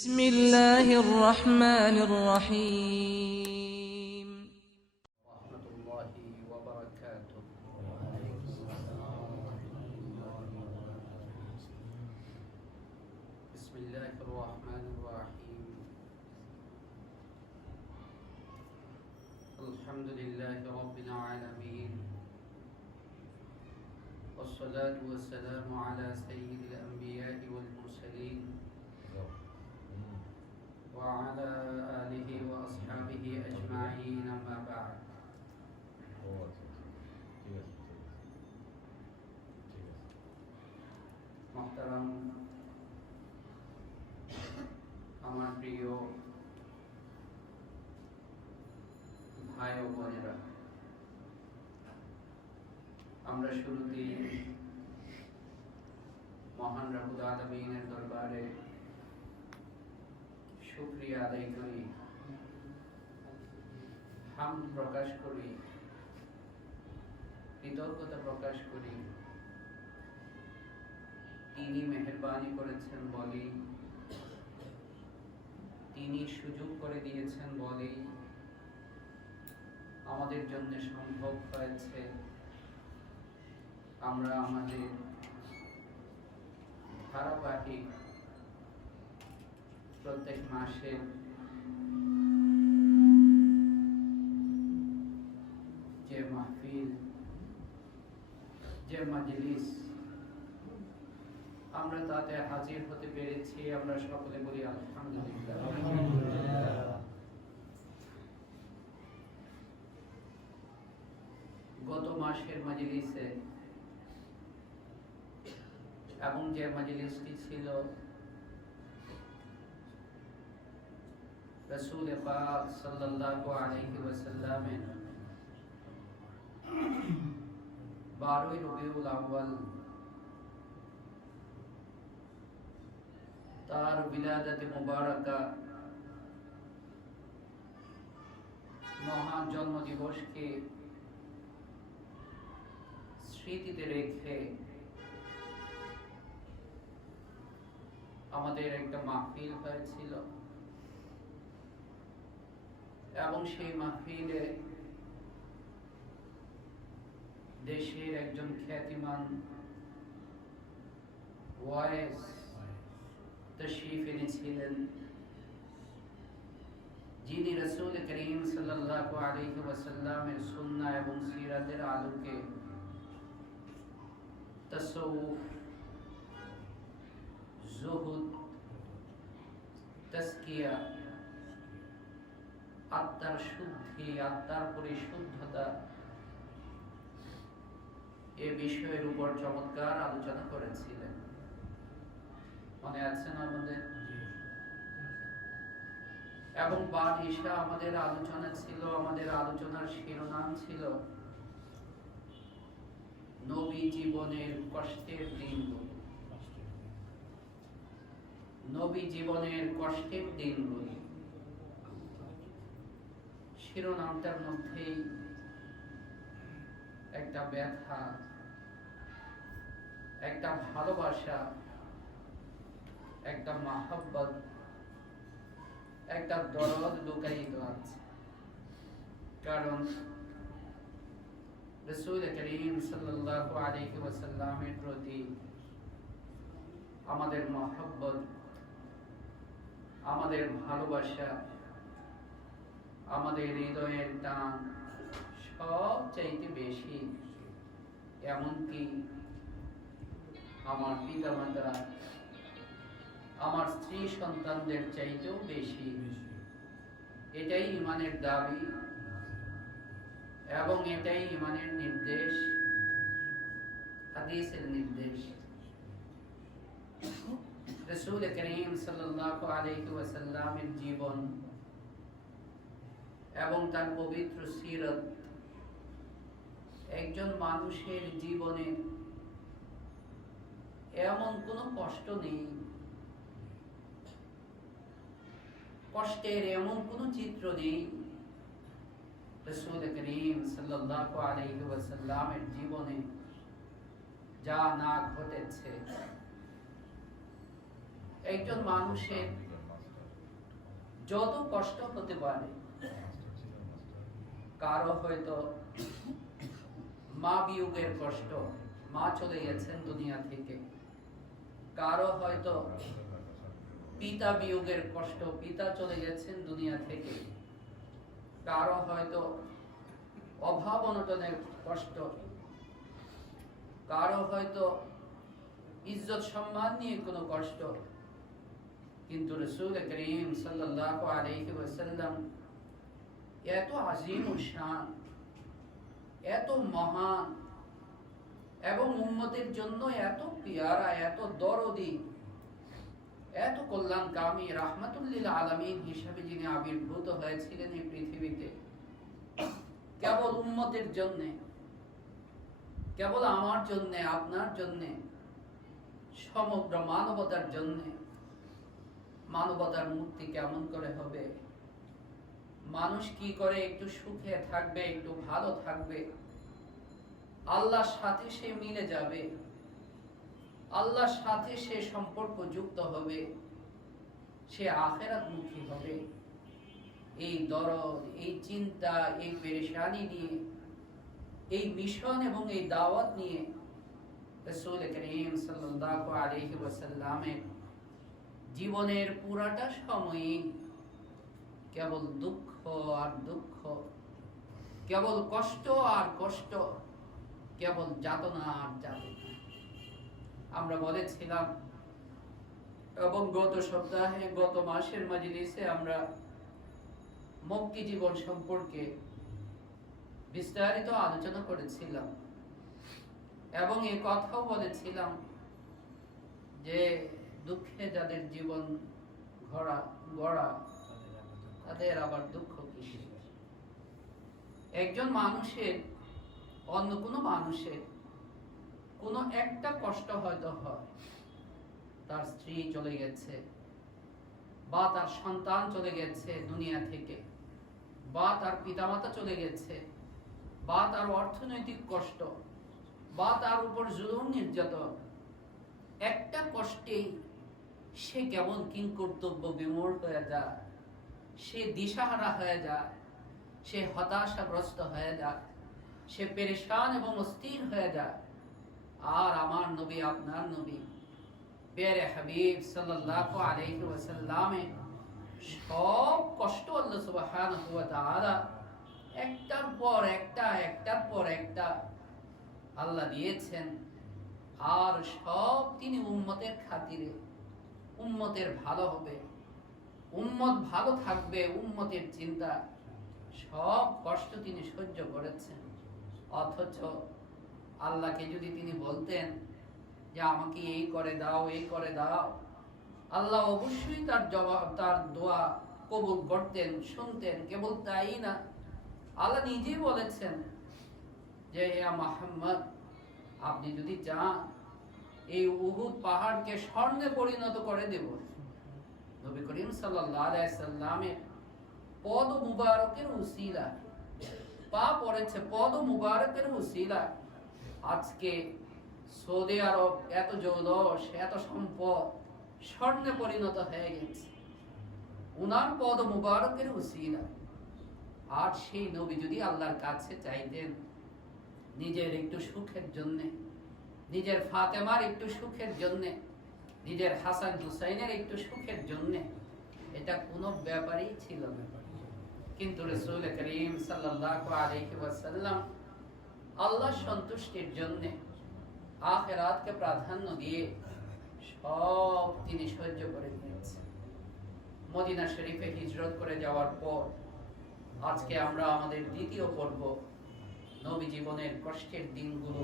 بسم الله الرحمن الرحيم ورحمة الله وبركاته. بسم الله الرحمن الرحيم. الحمد لله رب العالمين، والصلاة والسلام على سيد الأنبياء والمرسلين وعلى آله وأصحابه أجمعين، ما بعد. محترم আমার প্রিয় ভাই ও বোনেরা, আমরা শুরুতেই মহান রব্বুল আলামিনের দরবারে শুকরিয়া আদায় করি, হামদ প্রকাশ করি, কৃতজ্ঞতা প্রকাশ করি। তিনি মেহেরবানি করেছেন বলেই, তিনি সুযোগ করে দিয়েছেন বলেই আমাদের জন্য সম্ভব হয়েছে আমরা আমাদের ধারাবাহিক প্রত্যেক মাসে যে মাহফিল, যে মাজলিস, আমরা তাতে হাজির হতে পেরেছি। আমরা সকলে বলি আলহামদুলিল্লাহ। গত মাসের মাজলিসে এবং যে মাজলিসটি ছিল রাসূল পাক সাল্লাল্লাহু আলাইহি ওয়াসাল্লামের 12 রবিউল আউয়াল, তার বিলাদতে মুবারাকা মহান জন্ম দিবসকে স্মৃতিতে রেখে আমাদের একটা মাহফিল হয়েছিল এবং সেই মাহফিলে দেশের একজন খ্যাতিমান ওয়াইজ তশরিফ এনেছিলেন, যিনি রাসূল করিম সাল্লাল্লাহু আলাইহি ওয়াসাল্লামের সুন্নাহ এবং সিরাতের আলোকে তাসাউফ, জুহুদ, তাজকিয়া, আত্মার শুদ্ধি, আত্মার পরিশুদ্ধতা এ বিষয়ের উপর চমৎকার আলোচনা করেছিলেন। মনে আছে না আমাদের? এবং বাদ ইশা আমাদের আলোচনা ছিল, আমাদের আলোচনার শিরোনাম ছিল নবী জীবনের কষ্টের দিনগুলো। নবী জীবনের কষ্টের দিনগুলো শিরোনামটার মধ্যেই একটা ব্যথা, একটা ভালোবাসা, একটা মাহাব্বত, একটা দরদ লুকায়িত আছে। কারণ রাসূল করিম সাল্লাল্লাহু আলাইহি ওয়াসাল্লামের প্রতি আমাদের মাহাব্বত, আমাদের ভালোবাসা, আমাদের হৃদয়ের টান সবচাইতে বেশি, এমনকি আমার পিতামাতা, আমার স্ত্রী সন্তানদের চাইতেও বেশি। এটাই ঈমানের দাবি এবং এটাই ঈমানের নির্দেশ, হাদিসের নির্দেশ। রাসূল করিম সাল্লাল্লাহু আলাইহি ওয়াসাল্লামের জীবন এবং তার পবিত্র সিরাত একজন মানুষের জীবনে এমন কোনো কষ্ট নেই, কষ্টের এমন কোনো চিত্র নেই রাসূল করিম সাল্লাল্লাহু আলাইহি ওয়াসাল্লামের জীবনে যা না ঘটেছে। একজন মানুষের যত কষ্ট হতে পারে, কারো হয়তো মা বিয়োগের কষ্ট, মা চলে গেছেন দুনিয়া থেকে, কারো হয়তো পিতা বিয়োগের কষ্ট, পিতা চলে গেছেন দুনিয়া থেকে, কারো হয়তো অভাব অনটনের কষ্ট, কারো হয়তো ইজ্জত সম্মান নিয়ে কোনো কষ্ট। কিন্তু রাসূল করিম সাল্লাল্লাহু আলাইহি ওয়াসাল্লাম এত আজিম শান, এত মহান এবং উম্মতের জন্য এত পিয়ারা, এত দরদি, এত কল্যাণকামী রাহমাতুল লিল আলামিন হিসেবে যিনি আবির্ভূত হয়েছিলেন এই পৃথিবীতে, কেবল উম্মতের জন্য, কেবল আমার জন্য, আপনার জন্য, সমগ্র মানবতার জন্য। মানবতার মুক্তি কেমন করে হবে? মানুষ কি করে একটু সুখে থাকবে, একটু ভালো থাকবে? আল্লাহর সাথে সে মিলে যাবে, আল্লাহর সাথে সে সম্পর্ক যুক্ত হবে, সে আখিরাতমুখী হবে। এই দরদ, এই চিন্তা, এই পেরেশানি নিয়ে, এই মিশন এবং এই দাওয়াত নিয়ে রাসূল করিম সাল্লাল্লাহু আলাইহি ওয়াসাল্লামের জীবনের পুরাটা সময়ই কেবল দুঃখ আর দুঃখ, কেবল কষ্ট আর কষ্ট, কেবল যাতনা আর যাতনা। আমরা বলেছিলাম এবং গত সপ্তাহে, গত মাসের মাজলিসে আমরা মক্কি জীবন সম্পর্কে বিস্তারিত আলোচনা করেছিলাম এবং এই কথাও বলেছিলাম যে দুঃখে যাদের জীবন গড়া তাদের আবার দুঃখ কিসের? একজন মানুষের, অন্য কোনো মানুষের কোনো একটা কষ্ট হয়তো হয়, তার স্ত্রী চলে গেছে, বা তার সন্তান চলে গেছে দুনিয়া থেকে, বা তার পিতামাতা চলে গেছে, বা তার অর্থনৈতিক কষ্ট, বা তার উপর জুলুম নির্যাতন। একটা কষ্টেই সে কেমন কিংকর্তব্য বিমূঢ় হয়ে যায়, সে দিশাহারা হয়ে যায়, সে হতাশাগ্রস্ত হয়ে যায়, সে পেরেশান এবং অস্থির হয়ে যায়। আর আমার নবী, আপনার নবী প্যারে হাবিব সাল্লাল্লাহু আলাইহি ওয়াসাল্লামে সব কষ্ট আল্লাহ সুবহানাহু ওয়া তাআলা একটার পর একটা, একটার পর একটা আল্লাহ দিয়েছেন। আর সব তিনি উম্মতের খাতিরে, উম্মতের ভালো হবে, উম্মত ভালো থাকবে, উম্মতের চিন্তা, সব কষ্ট তিনি সহ্য করেছেন। অথচ আল্লাহকে যদি তিনি বলতেন যে আমাকে এই করে দাও, এই করে দাও, আল্লাহ অবশ্যই তার জবাব, তার দোয়া কবুল করতেন, শুনতেন। কেবল তাই না, আল্লাহ নিজেই বলেছেন যে ইয়া মুহাম্মদ, আপনি যদি চান এই উহুদ পাহাড়কে স্বর্ণে পরিণত করে দেব। নবী করিম সাল্লাল্লাহু আলাইহি সাল্লামের পদ মুবারকের উসিলা, পা পড়েছে পদ মুবারকের উসিলা, আজকে সৌদি আরব এত জৌলস, এত সম্পদ স্বর্ণে পরিণত হয়ে গেছে উনার পদ মুবারকের উসিলা। আর সেই নবী যদি আল্লাহর কাছে চাইতেন নিজের একটু সুখের জন্যে, নিজের ফাতেমার একটু সুখের জন্যে, নিজের হাসান হুসাইনের একটু সুখের জন্যে, এটা কোনো ব্যাপারই ছিল না। কিন্তু রাসূল করিম সাল্লাল্লাহু আলাইহি ওয়াসাল্লাম আল্লাহর সন্তুষ্টির জন্য আখিরাতকে প্রাধান্য দিয়ে সব তিনি সহ্য করে নিয়েছেন। মদিনা শরীফে হিজরত করে যাওয়ার পর আজকে আমরা আমাদের দ্বিতীয় পর্ব, নবী জীবনের কষ্টের দিনগুলো,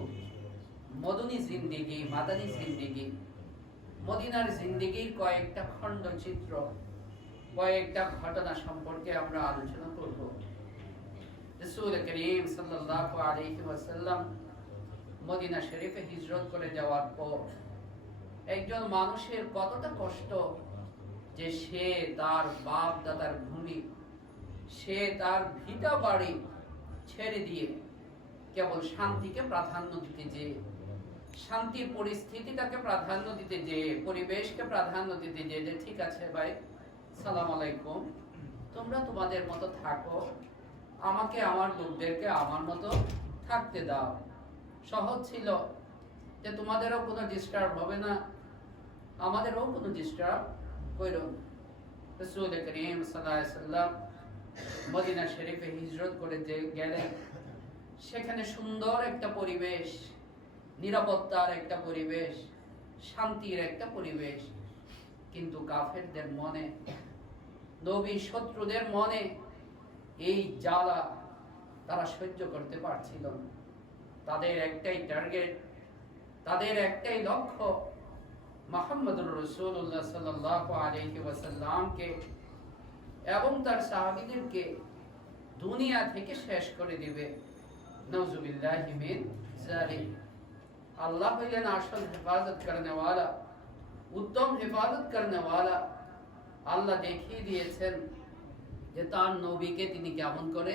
মদনী জিন্দেগি, মাদানী জিন্দেগি, মদিনার জিন্দেগির কয়েকটা খণ্ডচিত্র, কয়েকটা ঘটনা সম্পর্কে আমরা আলোচনা করব। রাসূল করিম সাল্লাল্লাহু আলাইহি ওয়াসাল্লাম মদিনা শরীফে হিজরত করে যাওয়ার পর একজন মানুষের কতটা কষ্ট যে সে তার বাপ দাদার ভূমি, সে তার ভিটা বাড়ি ছেড়ে দিয়ে কেবল শান্তিকে প্রাধান্য দিতে, যে শান্তির পরিস্থিতিটাকে প্রাধান্য দিতে, যে পরিবেশকে প্রাধান্য দিতে, যে ঠিক আছে ভাই সালাম আলাইকুম, তোমরা তোমাদের মতো থাকো, আমাকে আমার লোকদেরকে আমার মতো থাকতে দাও। সহজ ছিল যে তোমাদেরও কোনো ডিস্টার্ব হবে না, আমাদেরও কোনো ডিস্টার্ব করো না। রাসূল করিম সাল্লাল্লাহু আলাইহি সাল্লাম মদিনা শরীফে হিজরত করে গেলেন। সেখানে সুন্দর একটা পরিবেশ, নিরাপত্তার একটা পরিবেশ, শান্তির একটা পরিবেশ। কিন্তু কাফেরদের মনে, নবী শত্রুদের মনে এই জ্বালা তারা সহ্য করতে পারছিল না। তাদের একটাই টার্গেট, তাদের একটাই লক্ষ্য, মুহাম্মদুর রাসূলুল্লাহ সাল্লাল্লাহু আলাইহি ওয়াসাল্লামকে এবং তার সাহাবীদেরকে দুনিয়া থেকে শেষ করে দিবে। নাউযুবিল্লাহি মিন যালিক। আল্লাহ হইলেন আসল হেফাজত করনেওয়ালা, উত্তম হেফাজত করনেওয়ালা। আল্লাহ দেখিয়ে দিয়েছেন যে তার নবীকে তিনি কেমন করে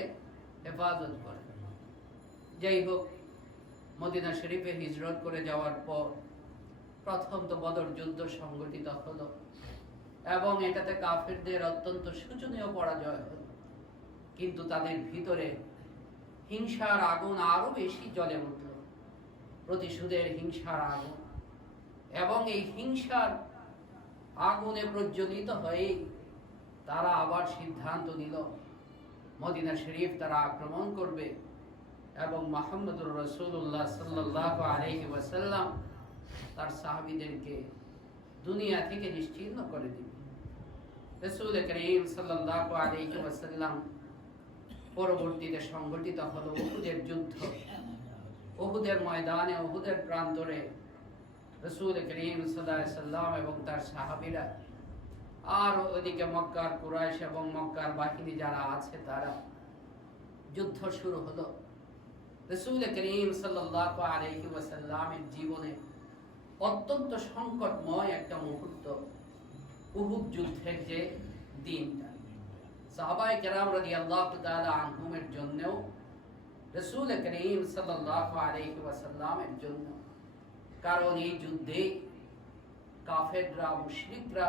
হেফাজত করেন। যাই হোক, মদিনা শরীফে হিজরত করে যাওয়ার পর প্রথম তো বদর যুদ্ধ সংগঠিত হলো এবং এটাতে কাফেরদের অত্যন্ত শোচনীয় পরাজয় হলো। কিন্তু তাদের ভিতরে হিংসার আগুন আরো বেশি জ্বলে উঠল, প্রতিশোধের হিংসার আগুন। এবং এই হিংসার আগুনে প্রজ্বলিত হয়ে তারা আবার সিদ্ধান্ত নিল মদিনা শরীফ তারা আক্রমণ করবে এবং মুহাম্মদুর রাসূলুল্লাহ সাল্লাল্লাহু আলাইহি ওয়াসাল্লাম তার সাহাবীদেরকে দুনিয়া থেকে নিশ্চিহ্ন করে দিবে। রাসূল করিম সাল্লাল্লাহু আলাইহি ওয়াসাল্লাম পরবর্তীতে সংগঠিত হলো উহুদের যুদ্ধ। উহুদের ময়দানে, উহুদের প্রান্তরে রাসূল করিম সাল্লাল্লাহু আলাইহি ওয়াসাল্লাম এবং তার সাহাবীরা, আর ওদিকে মক্কার কুরাইশ এবং মক্কার বাহিনী যারা আছে তারা, যুদ্ধ শুরু হলো। রাসূল করিম সাল্লাল্লাহু আলাইহি ওয়াসাল্লামের জীবনে অত্যন্ত সংকটময় একটা মুহূর্ত উহুদ যুদ্ধের যে দিনটা। সাহাবায়ে কেরাম রাদিয়াল্লাহু তাআলা আনহুমের জন্যও, রাসূল করিম সাল্লাল্লাহু আলাইহি ওয়াসাল্লামের জন্য। কারণ এই যুদ্ধে কাফেররা, মুশরিকরা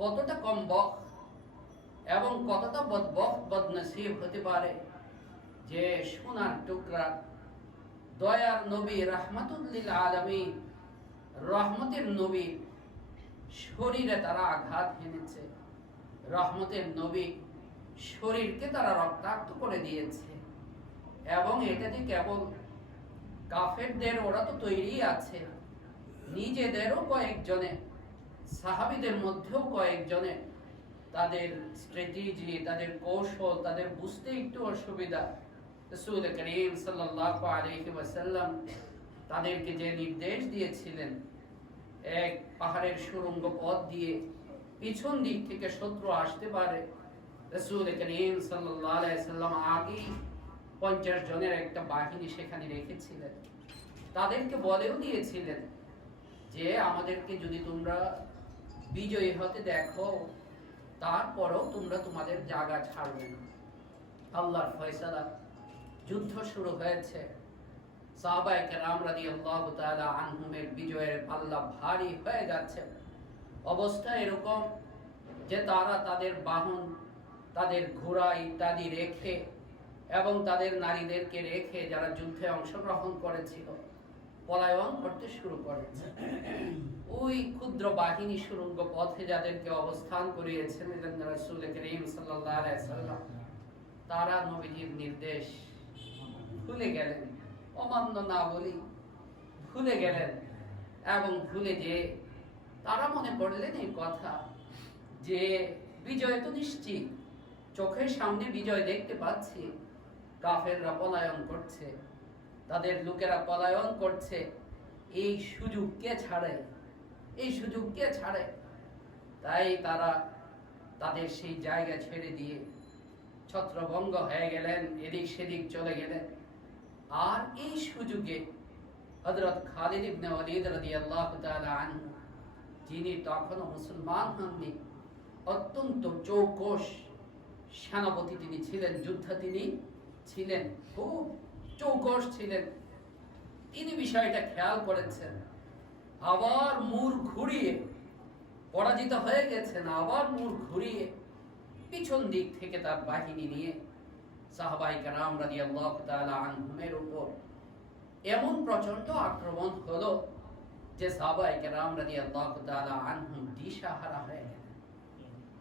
কতটা কমবখ্ত এবং কতটা বদবখ্ত, বদনসিব হতে পারে যে সোনার টুকরা দয়ার নবী, রাহমাতুল লিল আলামিন, রহমতের নবী শরীরে তারা আঘাত হেনেছে। রহমতের নবী শরীরকে তারা রক্তাক্ত করে দিয়েছে। এবং এটাতে কেবল কাফেরদের, ওরা তো তৈরি আছে, নিজেদেরও কয়েকজনে, সাহাবীদের মধ্যেও কয়েকজনে তাদের স্ট্র্যাটেজি, তাদের কৌশল, তাদের বুঝতে একটু অসুবিধা। রাসূল করিম সাল্লাল্লাহু আলাইহি ওয়াসাল্লাম তাদেরকে যে নির্দেশ দিয়েছিলেন, এক পাহাড়ের সুড়ঙ্গ পথ দিয়ে পিছন দিক থেকে শত্রু আসতে পারে, রাসূল করিম সাল্লাল্লাহু আলাইহি ওয়াসাল্লাম আগেই 50 জনের একটা বাহিনী সেখানে রেখেছিলেন। তাদেরকে বলেও দিয়েছিলেন যে আমাদেরকে যদি তোমরা বিজয়ী হতে দেখো, তারপরেও তোমরা তোমাদের জায়গা ছাড়বে না। আল্লাহর ফয়সালা, যুদ্ধ শুরু হয়েছে। সাহাবায়ে কেরাম রাদিয়াল্লাহু তাআলা আনহুমের বিজয়ের পাল্লা ভারী হয়ে যাচ্ছে। অবস্থা এরকম যে তারা তাদের বাহন, তাদের ঘোড়া ইত্যাদি রেখে এবং তাদের নারীদেরকে রেখে যারা যুদ্ধে অংশগ্রহণ করেছিল পলায়ন করতে শুরু করেছে। ওই ক্ষুদ্র বাহিনী সুড়ঙ্গ পথে যাদেরকে অবস্থান করিয়েছিলেন রাসূল করিম সাল্লাল্লাহু আলাইহি ওয়াসাল্লাম, তারা নবীজির নির্দেশ ভুলে গেলেন, অমান্য না বলি ভুলে গেলেন। এবং ভুলে যে তারা মনে করলেন এই কথা যে বিজয় তো নিশ্চিত, চোখের সামনে বিজয় দেখতে পাচ্ছি, কাফেররা পলায়ন করছে, তাদের লোকেরা পলায়ন করছে, এই সুযোগ কে ছাড়ে, এই সুযোগ কে ছাড়ে। তাই তারা তাদের সেই জায়গা ছেড়ে দিয়ে ছত্রভঙ্গ হয়ে গেলেন, এদিক সেদিক চলে গেলেন। আর এই সুযোগে হযরত খালিদ ইবনে ওয়ালিদ রাদিয়াল্লাহু তাআলা আনহু, যিনি তখনও মুসলমান হননি, অত্যন্ত চৌকস সেনাপতি তিনি ছিলেন, যোদ্ধা তিনি ছিলেন, খুব চৌকস ছিলেন। তিনি বিষয়টা খেয়াল করেছেন। আবার মুড় ঘুরিয়ে, পরাজিত হয়ে গেছেন, আবার মুড় ঘুরিয়ে পিছন দিক থেকে তার বাহিনী নিয়ে সাহাবায়ে কেরাম রাদিয়াল্লাহু তাআলা আনহুমের উপর এমন প্রচন্ড আক্রমণ হলো যে সাহাবায়ে কেরাম রাদিয়াল্লাহু তাআলা আনহুম দিশাহারা হয়ে গেলেন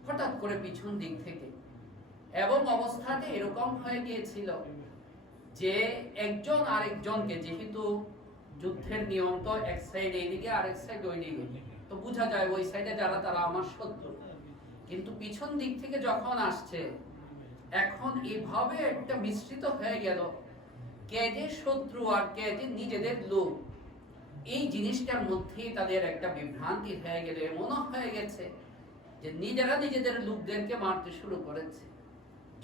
হঠাৎ করে পিছন দিক থেকে। এবং অবস্থাটা এরকম হয়ে গিয়েছিল যে একজন আরেকজনকে, যেহেতু যুদ্ধের নিয়ম তো এক সাইড এইদিকে আরেক সাইড ওইদিকে, তো বোঝা যায় ওই সাইডে যারা তারা আমার শত্রু, কিন্তু পিছন দিক থেকে যখন আসছে এখন এইভাবে একটা মিশ্রিত হয়ে গেল কে যে শত্রু আর কে যে নিজেদের লোক, এই জিনিসটার মধ্যেই তাদের একটা বিভ্রান্তি হয়ে গেলে মনে হয়ে গেছে যে নিজেরা নিজেদের লোকদেরকে মারতে শুরু করেছে।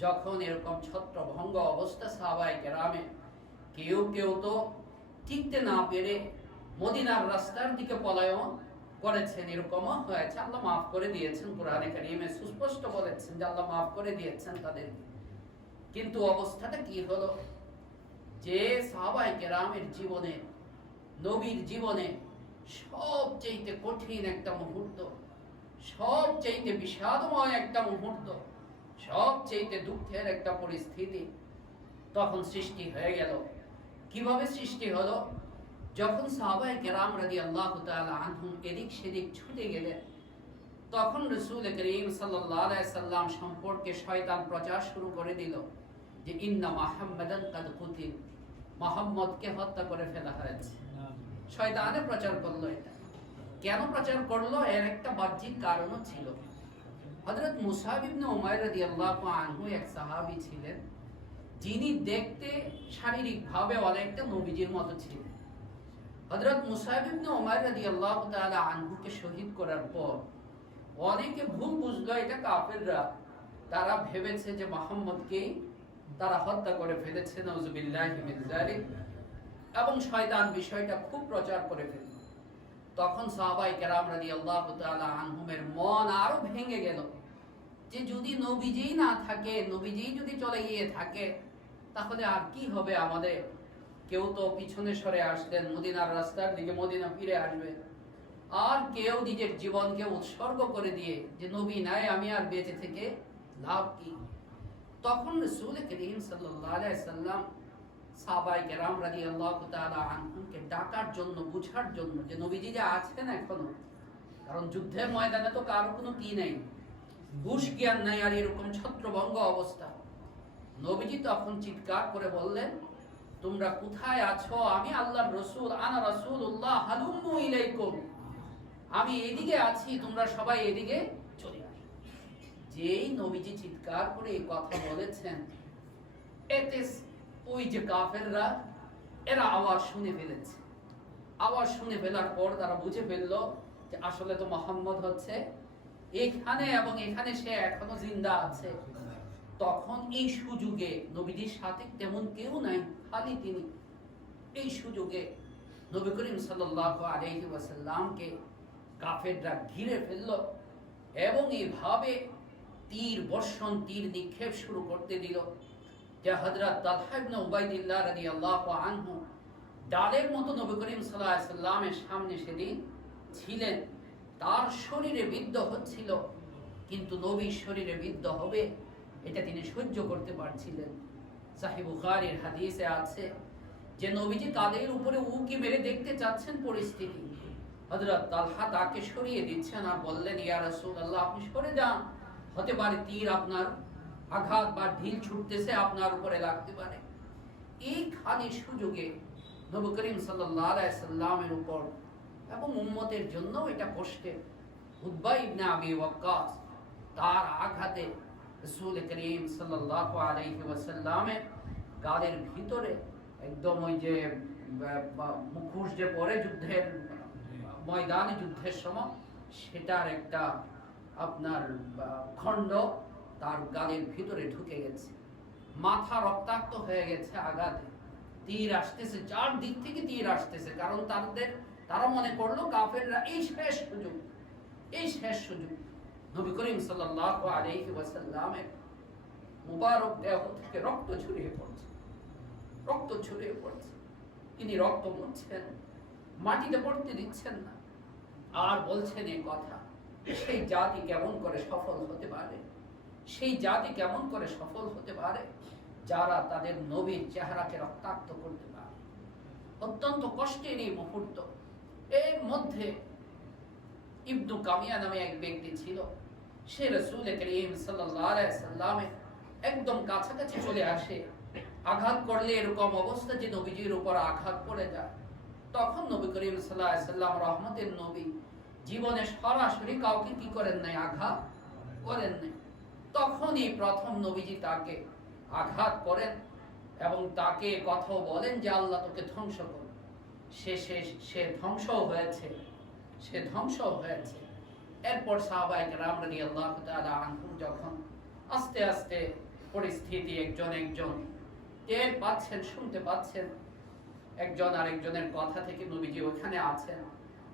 যখন এরকম ছত্রভঙ্গ অবস্থা সাহাবায়ে কেরামে কেউ কেউ তো টিকতে না পেরে মদিনার রাস্তার দিকে পলায়ন করেছেন, এরকমও হয়েছে। আল্লাহ মাফ করে দিয়েছেন, কোরআনে কারীমে সুস্পষ্ট বলেছেন যে আল্লাহ মাফ করে দিয়েছেন তাদেরকে। কিন্তু অবস্থাটা কি হলো যে সাহাবায়ে কেরামের জীবনে, নবীর জীবনে সবচেয়ে কঠিন একটা মুহূর্ত, সবচেয়ে বিষাদময় একটা মুহূর্ত, সবচেয়ে দুঃখের একটা পরিস্থিতি তখন সৃষ্টি হয়ে গেল। কিভাবে সৃষ্টি হলো? যখন সাহাবায়ে কেরাম রাদিয়াল্লাহু তাআলা আনহুম এদিক সেদিক ছুটে গেলেন, তখন রাসূল করিম সাল্লাল্লাহু আলাইহি সাল্লাম সম্পর্কে শয়তান প্রচার শুরু করে দিল যে ইন্না মুহাম্মাদান কাদ কুতিল, মুহাম্মদকে হত্যা করে ফেলা হয়েছে। শয়তানে প্রচার করলো এটা। কেন প্রচার করলো? এর একটা বাহ্যিক কারণও ছিল। হযরত মুসআব ইবনে উমাইর রাদিয়াল্লাহু আনহু এক সাহাবী ছিলেন যিনি দেখতে শারীরিকভাবে অনেকটা নবীজির মতো ছিলেন। হযরত মুসআব ইবনে উমাইর রাদিয়াল্লাহু তাআলা আনহুকে শহীদ করার পর অনেকে ভুল বুঝলো এটা কাফেররা, তারা ভেবেছে যে মুহাম্মদকেই তারা হত্যা করে ফেলেছে, নাউযুবিল্লাহি মিন যালিক, এবং শয়তান বিষয়টা খুব প্রচার করে ফেলল। তখন সাহাবায়ে কেরাম রাদিয়াল্লাহু তাআলা আনহুমের মন আরো ভেঙে গেল যে যদি নবীজি না থাকে, নবীজি যদি চলে গিয়ে থাকে তাহলে আর কি হবে আমাদের। কেউ তো পিছনে সরে আসলেন, মদিনার রাস্তার দিকে মদিনা ফিরে আসবে, আর কেউ নিজের জীবনকে উৎসর্গ করে দিয়ে যে নবী নাই, আমি আর বেঁচে থেকে লাভ কি। তখন রাসূল করিম সাল্লাল্লাহু আলাইহি সাল্লাম সাহাবায়ে কেরাম রাদিয়াল্লাহু তাআলা আনহুকে ডাকার জন্য, বুঝার জন্য যে নবীজি যে আছেন এখনো, কারণ যুদ্ধের ময়দানে তো কারো কোনো কি নেই, হুঁশ জ্ঞান নাই, আর এরকম ছত্রভঙ্গ অবস্থা। নবীজি তখন চিৎকার করে বললেন, তোমরা কোথায় আছো? আমি আল্লাহর রাসূল, আনা রাসূলুল্লাহ, হালুম্মু ইলাইকুম, আমি এদিকে আছি, তোমরা সবাই এদিকে চলে আসো। যেই নবীজি চিৎকার করে এই কথা বলেছেন, এতে ওই যে কাফেররা এরা আওয়াজ শুনে ফেলেছে। আওয়াজ শুনে ফেলার পর তারা বুঝে ফেললো যে আসলে তো মুহাম্মদ হচ্ছে এখানে, এবং এখানে সে এখনো জিন্দা আছে। তখন এই সুযোগে, নবীজির সাথে তেমন কেউ নাই, খালি তিনি, এই সুযোগে নবী করিম সাল্লাল্লাহু আলাইহি ওয়াসাল্লামকে কাফেররা ঘিরে ফেলল এবং এইভাবে তীর বর্ষণ, তীর নিক্ষেপ শুরু করতে দিল। যে হযরত তালহা ইবনে উবাইদুল্লাহ রাদিয়াল্লাহু আনহু ডালের মতো নবী করিম সাল্লাল্লাহু আলাইহি সাল্লামের সামনে সেদিন ছিলেন, তার শরীরে বিদ্ধ হচ্ছিল, কিন্তু নবীর শরীরে বিদ্ধ হবে এটা তিনি সহ্য করতে পারছিলেন। সহিহ বুখারীর হাদিসে আছে যে নবীজি তাদের উপরে উকি মেরে দেখতে চাচ্ছেন পরিস্থিতি, হযরত তালহা তাকে সরিয়ে দিচ্ছেন আর বললেন, ইয়া রাসূলুল্লাহ, আপনি সরে যান, হতে পারে তীর আপনার আঘাত বা ঢিল ছুটতেছে, আপনার উপরে লাগতে পারে। এই খালি সুযোগে নবী করিম সাল্লাল্লাহু আলাইহি সাল্লামের উপর এবং উম্মতের জন্য এটা কষ্টের। উতবা ইবনে আবি ওয়াক্কাস, তার আঘাতে রাসূল করিম সাল্লাল্লাহু আলাইহি ওয়াসাল্লামের গালের ভিতরে একদম ওই যে মুখোশ যে পরে যুদ্ধের ময়দানে, যুদ্ধের সময়, সেটার একটা আপনার খণ্ড তার গালের ভিতরে ঢুকে গেছে, মাথা রক্তাক্ত হয়ে গেছে আঘাতে। তীর আসতেছে, চার দিক থেকে তীর আসতেছে, কারণ তারা মনে করলো কাফেররা এই শেষ সুযোগ, এই শেষ সুযোগ। নবী করিম সাল্লাল্লাহু আলাইহি ওয়াসাল্লামের মুবারক দেহ থেকে রক্ত ছড়িয়ে পড়ছে, রক্ত ছড়িয়ে পড়ছে। তিনি রক্ত মুছছেন, মাটিতে পড়তে দিচ্ছেন না, আর বলছেন এই কথা, সেই জাতি কেমন করে সফল হতে পারে, সেই জাতি কেমন করে সফল হতে পারে যারা তাদের নবীর চেহারাকে রক্তাক্ত করতে পারে। অত্যন্ত কষ্টের এই মুহূর্ত। এর মধ্যে ইবনু কামিয়া নামে এক ব্যক্তি ছিল, সে রাসূল করিম সাল্লাল্লাহু আলাইহি সাল্লামের একদম কাছাকাছি চলে আসে। আঘাত করলে এরকম অবস্থা যে নবীজির উপর আঘাত পড়ে যায়। তখন নবী করিম সাল্লাল্লাহু আলাইহি সাল্লাম রহমতের নবী জীবনে সরাসরি কাউকে কি করেন নাই, আঘাত করেন নাই। তখনই প্রথম নবীজি তাকে আঘাত করেন এবং তাকে কথাও বলেন যে আল্লাহ তোকে ধ্বংস করুন। সে ধ্বংস হয়েছে, সে ধ্বংস হয়েছে। এরপর সাহাবায়ে কেরাম রাদিয়াল্লাহু তাআলা আনহুম যখন আস্তে আস্তে পরিস্থিতি একজন টের পাচ্ছেন, শুনতে পাচ্ছেন, একজন আরেকজনের কথা থেকে নবীজি ওখানে আছেন,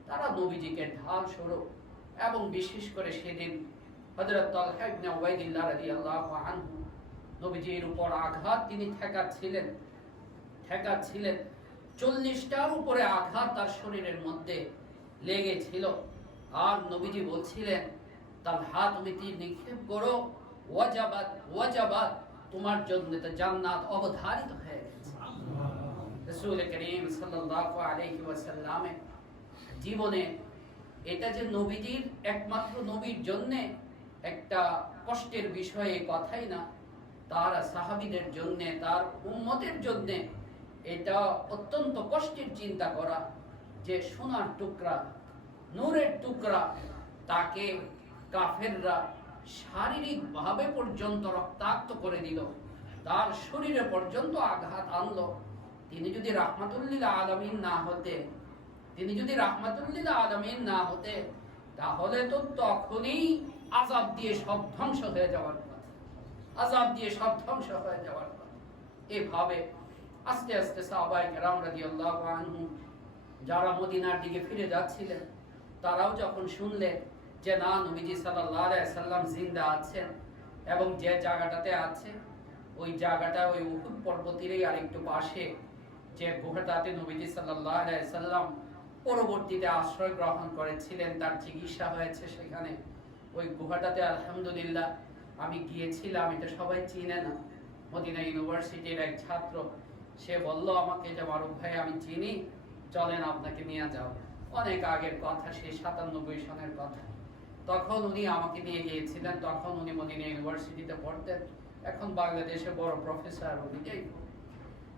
তারা নবীজিকে ঢাল স্বরূপ এবং বিশেষ করে সেদিন হযরত তালহা ইবনে উবাইদুল্লাহ রাদিয়াল্লাহু আনহু নবীজির উপর আঘাত তিনি ঠেকাচ্ছিলেন। 40টার উপরে আঘাত তার শরীরের মধ্যে লেগেছিল। আর নবীজি বলছিলেন, তালহা তুমি তীর নিক্ষেপ করো, ওয়াজাবাত তোমার জন্য তো জান্নাত অবধারিত হয়ে গেছে। রাসূল করিম সাল্লাল্লাহু আলাইহি ওয়াসাল্লামের জীবনে এটা যে নবীজির একমাত্র নবীর জন্য একটা কষ্টের বিষয়, এই কথাই না, তার সাহাবীদের জন্য, তার উম্মতের জন্য এটা অত্যন্ত কষ্টের চিন্তা করা যে সোনার টুকরা, নূরের টুকরা, তাকে কাফেররা শারীরিকভাবে পর্যন্ত রক্তাক্ত করে দিল, তার শরীরে পর্যন্ত আঘাত আনলো। তিনি যদি রাহমাতুল লিল আলামিন না হতে, তাহলে তো তখনই আযাব দিয়ে সব ধ্বংস হয়ে যাওয়ার কথা। এভাবে আস্তে আস্তে সাহাবায়ে কেরাম রাদিয়াল্লাহু আনহুম যারা মদিনার দিকে ফিরে যাচ্ছিলেন, তারাও যখন শুনলেন যে না, নবীজি সাল্লাল্লাহু আলাইহি সাল্লাম জিন্দা আছেন এবং যে জায়গাটাতে আছে ওই জায়গাটা ওই উহুদ পর্বতেরই আরেকটু পাশে যে গুহাটাতে নবীজি সাল্লাল্লাহু আলাইহি সাল্লাম পরবর্তীতে আশ্রয় গ্রহণ করেছিলেন, তার চিকিৎসা হয়েছে সেখানে, ওই গুহাটাতে আলহামদুলিল্লাহ আমি গিয়েছিলাম। এটা সবাই চিনে না, মদিনা ইউনিভার্সিটির এক ছাত্র, সে বলল আমাকে যে মারুফ ভাই আমি চিনি, চলেন আপনাকে নিয়ে যাও। অনেক আগের কথা, সেই 97 সনের কথা। তখন উনি আমাকে নিয়ে গিয়েছিলেন। তখন উনি মদিনা ইউনিভার্সিটিতে পড়তেন, এখন বাংলাদেশে বড় প্রফেসর। উনি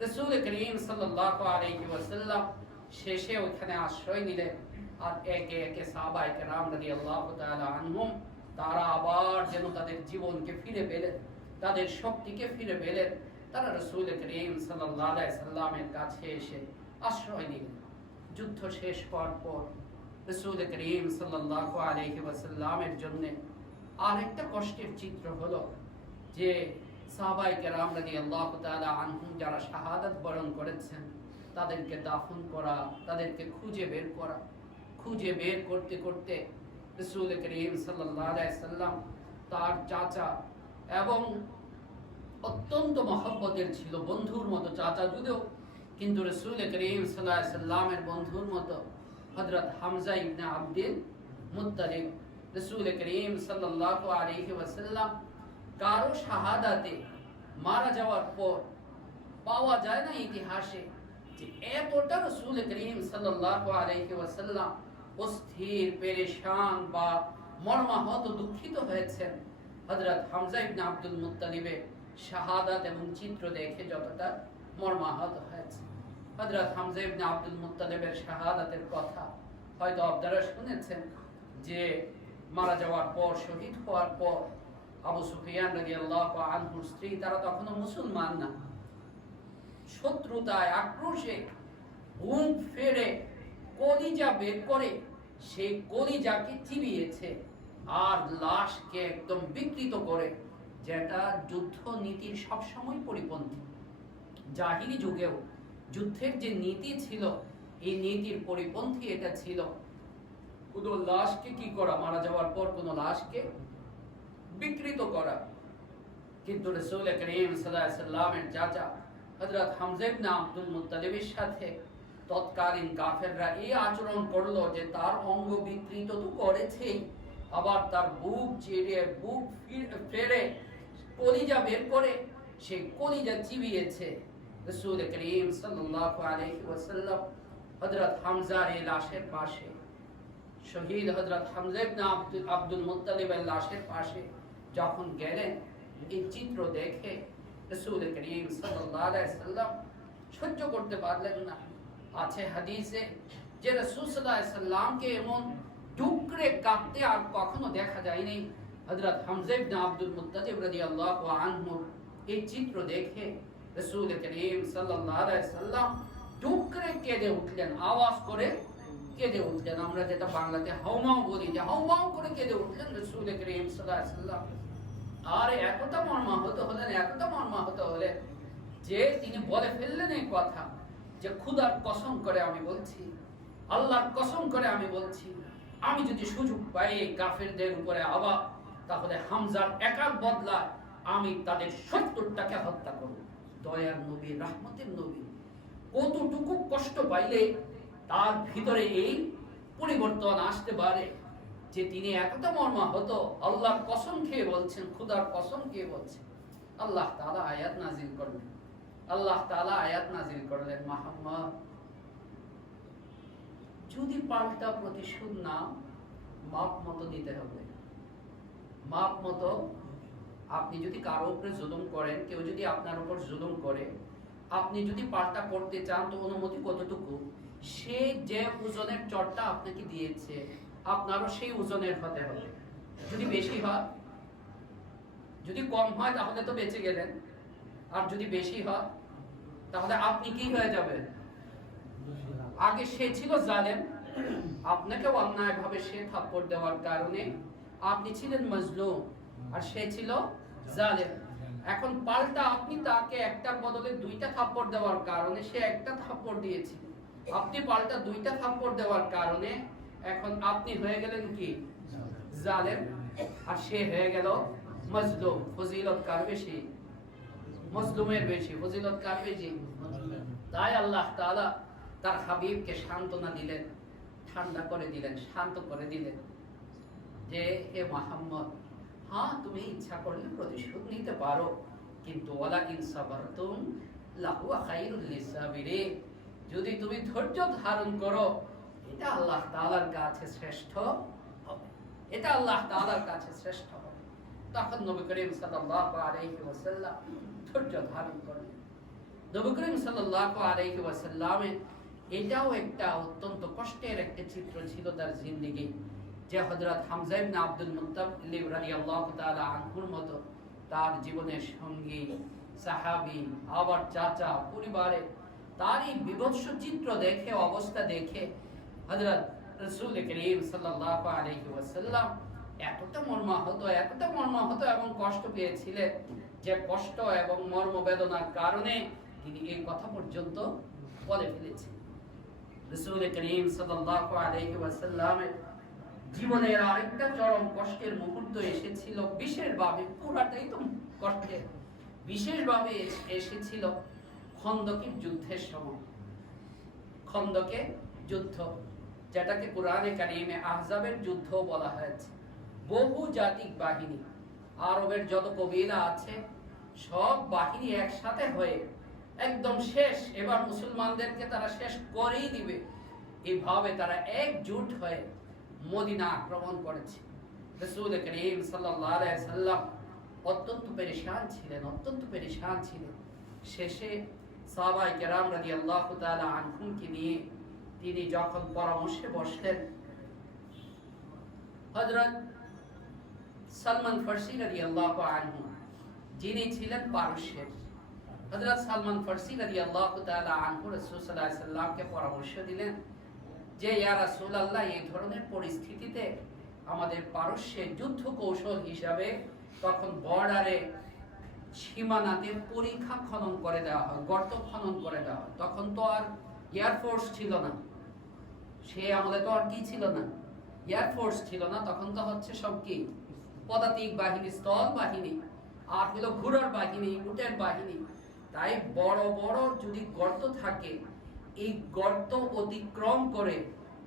রাসূল করিম সাল্লাল্লাহু আলাইহি ওয়াসাল্লাম শেষে ওখানে আশ্রয় নিলেন। আর একে একে সাহাবায়ে কেরাম রাদিয়াল্লাহু তাআলা আনহুম তারা আবার যেন তাদের জীবনকে ফিরে পেলেন, তাদের শক্তিকে ফিরে পেলেন। তারা রাসূল করিম সাল্লাল্লাহু আলাইহি সাল্লামের কাছে এসে আশ্রয় নিলেন। যুদ্ধ শেষ হওয়ার পর রাসূল করিম সাল্লাল্লাহু আলাইহি ওয়াসাল্লামের জন্য আরেকটা কষ্টের চিত্র হলো যে সাহাবায়ে কেরাম রাদিয়াল্লাহু তাআলা আনহুম যারা শাহাদাত বরণ করেছেন, তাদেরকে দাফন করা, তাদেরকে খুঁজে বের করতে করতে রাসূল করিম সাল্লাল্লাহু আলাইহি সাল্লাম তার চাচা এবং অত্যন্ত মহব্বতের ছিল, বন্ধুর মতো চাচা যদিও, কিন্তু রাসূল করিম সাল্লাল্লাহু আলাইহি সাল্লামের বন্ধুর মতো হযরত হামজা ইবনে আব্দুল মুত্তালিব, রাসূল করিম সাল্লাল্লাহু আলাইহি ওয়াসাল্লাম কারো শাহাদাতে মারা যাওয়ার পর পাওয়া যায় না ইতিহাসে যে এতটা রাসূল করিম সাল্লাল্লাহু আলাইহি ওয়াসাল্লাম অস্থির, পেরেশান বা মর্মাহত, দুঃখিত হয়েছেন হযরত হামজা ইবনে আব্দুল মুত্তালিবের শাহাদাত এবং চিত্র দেখে যতটা মর্মাহত হয়েছে। হযরত হামজা ইবনে আব্দুল মুত্তালিবের শাহাদাতের কথা হয়তো আপনারা শুনেছেন যে মারা যাওয়ার পর, শহীদ হওয়ার পর আবু সুফিয়ান রাদিয়াল্লাহু আনহুর স্ত্রী, তারা তখনও মুসলমান না, শত্রুতায় আক্রোশে বুক ফেড়ে কলিজা বের করে সেই কলিজাকে চিবিয়েছে আর লাশকে একদম বিকৃত করে, যেটা যুদ্ধ নীতির সবসময় পরিপন্থী। জাহিলি যুগেও যুদ্ধের যে নীতি ছিল, এই নীতির পরিপন্থী এটা ছিল। কোনো লাশকে কি করা, মারা যাওয়ার পর কোনো লাশকে বিকৃত করা। কিন্তু রাসূল করিম সাল্লাল্লাহু আলাইহি সাল্লামের চাচা হযরত হামজা ইবনে আব্দুল মুত্তালিবের সাথে তৎকালীন কাফেররা এই আচরণ করলো যে তার অঙ্গ বিকৃত তো করেছেই, আবার তার বুক চিরে, বুক ফেড়ে কলিজা বের করে সে কলিজা চিবিয়েছে। রাসূল করিম সাল্লাল্লাহু আলাইহি ওয়াসাল্লাম হযরত হামজার এই লাশের পাশে, শহীদ হযরত হামজা ইবনে আব্দুল মুত্তালিবের লাশের পাশে যখন গেলেন, এই চিত্র দেখে রাসূল করিম সাল্লাল্লাহু আলাইহি ওয়াসাল্লাম সহ্য করতে পারলেন না। আছে হাদিসে যে রাসূল সাল্লাল্লাহু আলাইহি ওয়াসাল্লামকে এমন টুকরে কাঁপতে আর কখনো দেখা যায়নি। হযরত হামজা ইবনে আব্দুল মুত্তালিব রাদিয়াল্লাহু আনহু এই চিত্র দেখে রাসূল করিম সাল্লাল্লাহু আলাইহি ওয়াসাল্লাম টুকরে কেঁদে উঠলেন, আওয়াজ করে কেঁদে উঠলেন। আমরা যেটা বাংলাতে হাউমাউ বলি, যে হাউমাউ করে কেঁদে উঠলেন রাসূল করিম সাল্লাল্লাহু আলাইহি ওয়াসাল্লাম। আর এতটা মর্মাহত হলেন, এতটা মর্মাহত হলেন যে তিনি বলে ফেললেন এই কথা যে খোদার কসম করে আমি বলছি, আল্লাহর কসম করে আমি বলছি, আমি যদি সুযোগ পাই কাফেরদের উপরে আবার, তাহলে হামজার একার বদলায় আমি তাদের ৭০টাকে হত্যা করব। দয়ার নবী, রহমতের নবী কতটুকু কষ্ট পাইলে তার ভিতরে এই পরিবর্তন আসতে পারে যে তিনি এতটা মর্মাহত, আল্লাহর কসম খেয়ে বলছেন, খোদার কসম খেয়ে বলছেন। আল্লাহ তাআলা আয়াত নাযিল করলেন, আল্লাহ তাআলা আয়াত নাযিল করলেন, মুহাম্মদ যদি পাল্টা প্রতিশোধ না, মাপ মতো দিতে হবে। মাপ মতো আপনি যদি কারো উপরে জুলুম করেন, কেউ যদি আপনার উপর জুলুম করে, আপনি যদি পাল্টা করতে চান তো অনুমতি কতটুকু? সে যে ওজনের চটটা আপনাকে দিয়েছে আপনারও সেই ওজনের হতে হবে। যদি বেশি হয়, যদি কম হয় তাহলে তো বেঁচে গেলেন, আর যদি বেশি হয় তাহলে আপনি কি হয়ে যাবেন? আগে সে ছিল জালেম, আপনাকে অন্যায়ভাবে সে থাপ্পড় দেওয়ার কারণে আপনি ছিলেন মজলুম, আর সে ছিল জালেম। এখন পাল্টা আপনি তাকে একটার বদলে দুইটা থাপ্পড় দেওয়ার কারণে সে একটা থাপ্পড় দিয়েছে, আপনি পাল্টা দুইটা থাপ্পড় দেওয়ার কারণে এখন আপনি হয়ে গেলেন কি? জালেম, আর সে হয়ে গেল মজলুম। ফজিলত কার বেশি? মজলুমের বেশি। ফজিলত কার বেশি? তাই আল্লাহ তাআলা তার হাবিবকে সান্ত্বনা দিলেন, ঠান্ডা করে দিলেন, শান্ত করে দিলেন যে হে মুহাম্মদ, হ্যাঁ তুমি ইচ্ছা করলে প্রতিশোধ নিতে পারো, কিন্তু ওয়ালাকিন সাবারতুম লাহুয়া খায়রুল লিসাবিরিন, যদি তুমি ধৈর্য ধারণ করো এটা আল্লাহ তাআলার কাছে শ্রেষ্ঠ হবে, এটা আল্লাহ তাআলার কাছে শ্রেষ্ঠ হবে। তখন নবী করিম সাল্লাল্লাহু আলাইহি ওয়াসাল্লাম ধৈর্য ধারণ করলেন। নবী করিম সাল্লাল্লাহু আলাইহি ওয়াসাল্লামের এটাও একটা অত্যন্ত কষ্টের একটা চিত্র ছিল তার জিন্দেগি, যে হযরত হামজা ইবনে আব্দুল মুত্তালিব রাদিয়াল্লাহু তাআলা আনহুর মতো তার জীবনের সঙ্গী, সাহাবী, আবার চাচা, পরিবারে তার এই বিভৎস চিত্র দেখে, অবস্থা দেখে হযরত রাসূল করিম সাল্লাল্লাহু আলাইহি ওয়াসাল্লাম এতটা মর্মাহত এবং কষ্ট পেয়েছিলেন যে কষ্ট এবং মর্মবেদনার কারণে তিনি এই কথা পর্যন্ত বলে ফেলেছেন। রাসূল করিম সাল্লাল্লাহু আলাইহি ওয়াসাল্লামের জীবনের আরেকটা চরম কষ্টের মুহূর্ত এসেছিল, বিশেষভাবে, পুরাটাই তো কষ্টের, বিশেষভাবে এসেছিল খন্দকের যুদ্ধের সময়। খন্দকের যুদ্ধ, যেটাকে কুরআনে কারীমে আহজাবের যুদ্ধ বলা হয়েছে। বহু জাতিক বাহিনী, আরবের যত কবিলা আছে সব বাহিনী একসাথে হয়ে একদম শেষ, এবার মুসলমানদেরকে তারা শেষ করেই দিবে, এইভাবে তারা একজোট হয়ে মদিনা আক্রমণ করেছে। রাসূল করিম সাল্লাল্লাহু আলাইহি সাল্লাম অত্যন্ত পেরেশান ছিলেন। শেষে সাহাবায়ে কেরাম রাদিয়াল্লাহু তাআলা আনহুমকে নিয়ে তিনি যখন পরামর্শে বসলেন, হযরত সালমান ফারসি রাদিয়াল্লাহু আনহু, যিনি ছিলেন পারস্যের, হযরত সালমান ফারসি রাদিয়াল্লাহু তাআলা আনহু রাসূল সাল্লাল্লাহু আলাইহি সাল্লামকে পরামর্শ দিলেন যে ইয়া রাসূলুল্লাহ, এই ধরনের পরিস্থিতিতে আমাদের পারস্যে যুদ্ধ কৌশল হিসাবে তখন বর্ডারে সীমানাতে পরিখা খনন করে দেওয়া হয়, গর্ত খনন করে দেওয়া হয়। তখন তো আর এয়ারফোর্স ছিল না, সে আমলে তো আর কি ছিল না, এয়ারফোর্স ছিল না, তখন তো হচ্ছে সব কি পদাতিক বাহিনী, স্থল বাহিনী, আর হলো ঘোড়ার বাহিনী, উটের বাহিনী। তাই বড় বড় যদি গর্ত থাকে, এই গর্ত অতিক্রম করে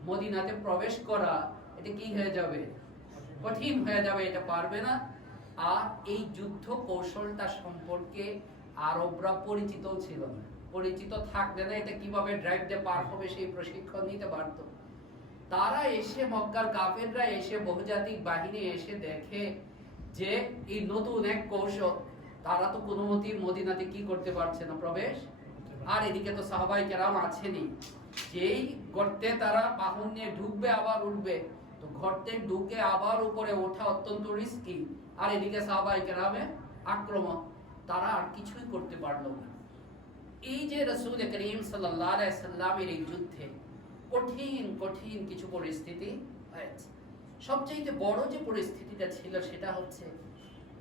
মদিনাতে প্রবেশ করা এটা কি হয়ে যাবে? কঠিন হয়ে যাবে, এটা পারবে না। আর এই যুদ্ধ কৌশলটা সম্পর্কে আরবরা পরিচিত ছিল না। পরিচিত থাকলে না এটা কিভাবে ড্রাইভ দিয়ে পার হবে সেই প্রশিক্ষণ নিতে পারত। তারা এসে, মক্কার কাফেররা এসে, বহুজাতিক বাহিনী এসে দেখে যে এই নতুন এক কৌশল, তারা তো কোনো মতেই মদিনাতে কি করতে পারছে না, প্রবেশ। আর এদিকে তো সাহাবায়ে কেরাম আছেনই, যেই গর্তে তারা বাহন নিয়ে ঢুকবে আবার উঠবে, তো গর্তে ঢুকে আবার উপরে ওঠা অত্যন্ত রিস্কি। আর এদিকে সাহাবায়ে কেরামের আক্রমণ, তারা আর কিছুই করতে পারলো না। এই যে রাসূল করিম সাল্লাল্লাহু আলাইহি সাল্লামের এই যুদ্ধে কঠিন কঠিন কিছু পরিস্থিতি হয়েছে। সবচেয়ে বড় যে পরিস্থিতিটা ছিল সেটা হচ্ছে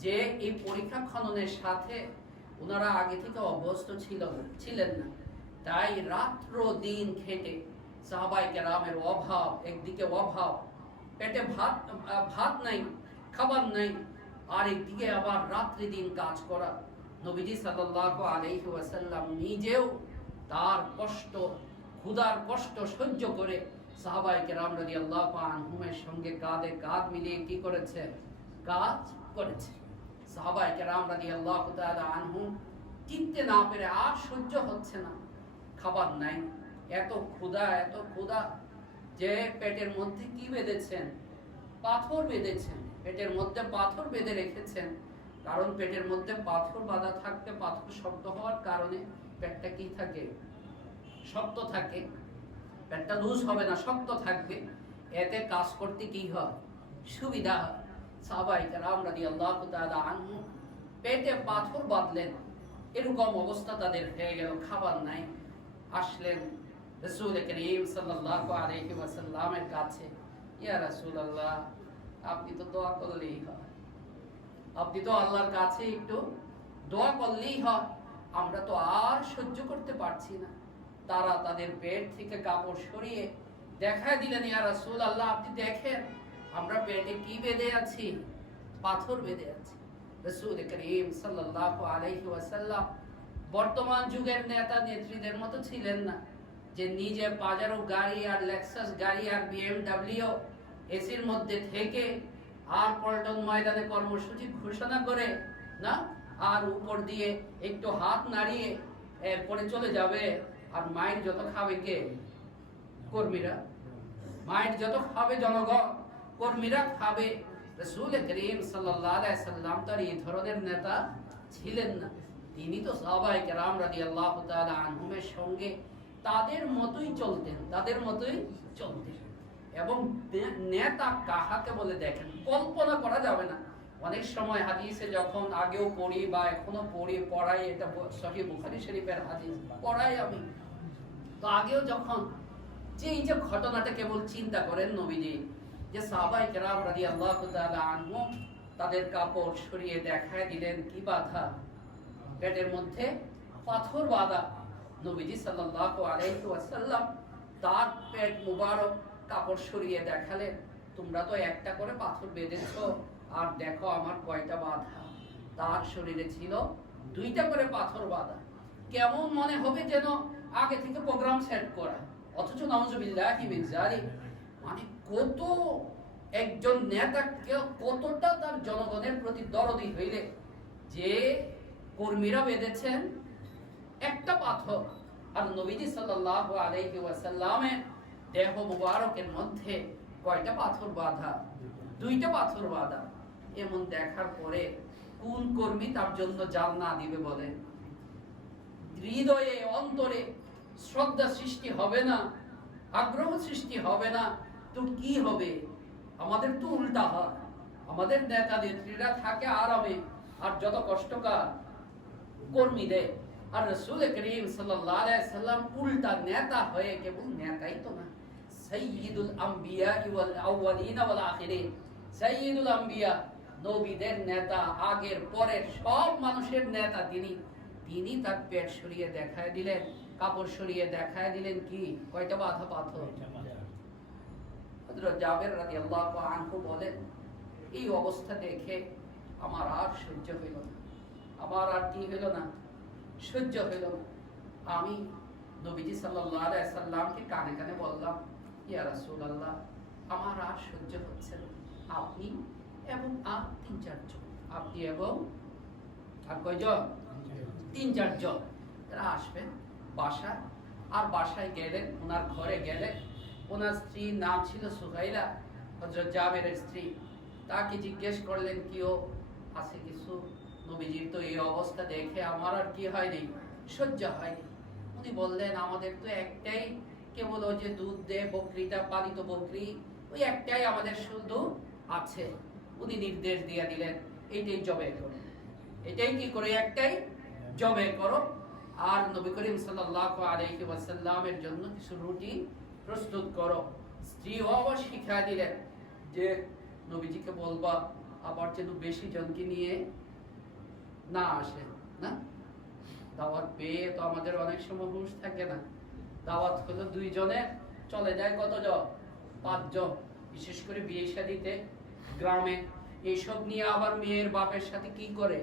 যে এই পরীক্ষা খননের সাথে ওনারা আগে থেকে অভ্যস্ত ছিলেন না। তাই রাত্র দিন খেটে সাহাবায়ে কেরামের অভাব, একদিকে অভাব, পেটে ভাত নাই, খাবার নাই, আর একদিকে আবার রাত্রি দিন কাজ করা। নবীজি সাল্লাল্লাহু আলাইহি ওয়াসাল্লাম নিজেও তার কষ্ট, ক্ষুধার কষ্ট সহ্য করে সাহাবায়ে কেরাম রাদিয়াল্লাহু আনহুমের সঙ্গে কাঁধে কাঁধ মিলিয়ে কি করেছে, কাজ করেছে। সাহাবায়ে কেরাম রাদিয়াল্লাহু তাআলা আনহুম চিনতে না পেরে, আর সহ্য হচ্ছে না, খাবার নাই, এত ক্ষুধা যে পেটের মধ্যে কি বেঁধেছেন, পাথর বেঁধেছেন, পেটের মধ্যে পাথর বেঁধে রেখেছেন। কারণ পেটের মধ্যে পাথর বাঁধা থাকতে, পাথর শক্ত হওয়ার কারণে পেটটা কি থাকে, শক্ত থাকে, পেটটা লুজ হবে না, শক্ত থাকবে, এতে কাজ করতে কি হয়, সুবিধা হয়। সাহাবায়ে কেরাম রাদিয়াল্লাহু তাআলা আনহু পেটে পাথর বাঁধলেন, এরকম অবস্থা তাদের হয়ে গেল, খাবার নাই। আসলেন রাসূল করিম সাল্লাল্লাহু আলাইহি ওয়াসাল্লামের কাছে, ইয়া রাসূলুল্লাহ, আপনি তো দোয়া করলেই হয়, আপনি তো আল্লাহর কাছে একটু দোয়া করলেই হয়, আমরা তো আর সহ্য করতে পারছি না। তারা তাদের পেট থেকে কাপড় সরিয়ে দেখায় দিলেন, ইয়া রাসূলুল্লাহ, আপনি দেখেন আমরা পেটে কি বেঁধে আছি, পাথর বেঁধে আছি। রাসূল করিম সাল্লাল্লাহু আলাইহি ওয়াসাল্লাম বর্তমান যুগের নেতা নেত্রীদের মতো ছিলেন না, যে নিজে পাজারো গাড়ি আর লেক্সাস গাড়ি আর বিএমডব্লিউ এসির মধ্যে থেকে আর পল্টন ময়দানে কর্মসূচি ঘোষণা করে না, আর উপর দিয়ে একটু হাত নাড়িয়ে এরপরে চলে যাবে। আর মায়ের যত খাবে কে, কর্মীরা, মায়ের যত খাবে জনগণ, কর্মীরা খাবে। রাসূল করিম সাল্লাল্লাহু আলাইহি সাল্লাম তো এই ধরনের নেতা ছিলেন না। তিনি তো সাহাবায়ে কেরাম রাদিয়াল্লাহু তাআলা আনহুমের সঙ্গে তাদের মতোই চলতেন, তাদের মতোই চলতেন। এবং নেতা কাহাকে বলে দেখেন, কল্পনা করা যাবে না। অনেক সময় হাদিসে যখন আগেও পড়ি বা এখনো পড়াই, এটা সহিহ বুখারী শরীফের হাদিস পড়াই আমি, তো আগেও যখন যে এই যে ঘটনাটা কেবল চিন্তা করেন নবীজি, যে সাহাবায়ে কেরাম রাদিয়াল্লাহু তাআলা আনহুম তাদের কাপড় সরিয়ে দেখায় দিলেন কি বাধা, পেটের মধ্যে পাথর বাঁধা। নবীজি সাল্লাল্লাহু আলাইহি ওয়াসাল্লাম তার পেট মুবারক কাপড় সরিয়ে দেখালেন, তোমরা তো একটা করে পাথর বেঁধেছো, আর দেখো আমার কয়টা বাঁধা। তার শরীরে ছিল 2টা করে পাথর বাঁধা। কেমন মনে হবে যেন আগে থেকে প্রোগ্রাম সেট করা, অথচ নাউজুবিল্লাহি মিন যালিক। মানে কত একজন নেতা কতটা তার জনগণের প্রতি দরদি হইলে যে কর্মীরা বেঁধেছেন একটা পাথর, আর নবীজি সাল্লাল্লাহু আলাইহি ওয়াসাল্লামের দেহ মুবারকের মধ্যে কয়টা পাথর বাঁধা, 2টা পাথর বাঁধা। এমন দেখার পরে কোন কর্মী তার জন্য জান না দিবে বলেন? হৃদয়ে অন্তরে শ্রদ্ধা সৃষ্টি হবে না, আগ্রহ সৃষ্টি হবে না, তো কি হবে? আমাদের তো উল্টা হয়, আমাদের নেতা নেত্রীরা থাকে আরামে, আর যত কষ্টকর কর্মীদের। আর রাসূল করিম সাল্লাল্লাহু আলাইহি সাল্লাম উল্টা নেতা হয়ে কেবল নেতাই তো না, সাইয়্যিদুল আম্বিয়া ওয়াল আউয়ালিন ওয়াল আখিরিন, সাইয়্যিদুল আম্বিয়া, নবীদের নেতা, আগের পরের সব মানুষের নেতা তিনি তার পেট সরিয়ে দেখায় দিলেন, কাপড় সরিয়ে দেখায় দিলেন কি কয়টা বাধা পাথর। হযরত জাবের রাদিয়াল্লাহু আনহু বলেন, এই অবস্থা দেখে আমার আর সহ্য হইল না, আমার আর কি হইল না, সহ্য হইল না। আমি নবীজি সাল্লাল্লাহু আলাইহি সাল্লামকে কানে কানে বললাম, ইয়া রাসূলুল্লাহ, আমার আর সহ্য হচ্ছে না, আপনি এবং আর 3-4 জন আপনি এবং আর কয়জন? 3-4 জন। এরা আসবেন বাসায়। আর বাসায় গেলেন, ওনার ঘরে গেলেন। ওনার স্ত্রীর নাম ছিল সুহাইলা, হযরত জাবেরের স্ত্রী। তাকে জিজ্ঞেস করলেন, কিও আছে কিছু? নবীজির তো এই অবস্থা দেখে আমার আর কি হয়নি, সহ্য হয়নি। উনি বললেন, আমাদের তো একটাই, কেবল ওই যে দুধ দেয় বকরিটা, পালিত বকরি, ওই একটাই আমাদের শুধু আছে। উনি নির্দেশ দিয়ে দিলেন, এইটাই জবে করো, এটাই কি করে, একটাই জবে করো। আর নবী করিম সাল্লাল্লাহু আলাইহি ওয়াসাল্লামের জন্য কিছু রুটি প্রস্তুত করো। স্ত্রীও আবার শিখিয়ে দিলেন যে নবীজিকে বলবা আবার যেন বেশি জনকে নিয়ে না আসে, না দাওয়াত পেয়ে তো আমাদের অনেক সময় হুঁশ থাকে না। দাওয়াত হলো 2 জনের, চলে যায় কতজন? 5 জন। বিশেষ করে বিয়ে শাদীতে গ্রামে এইসব নিয়ে আবার মেয়ের বাপের সাথে কি করে,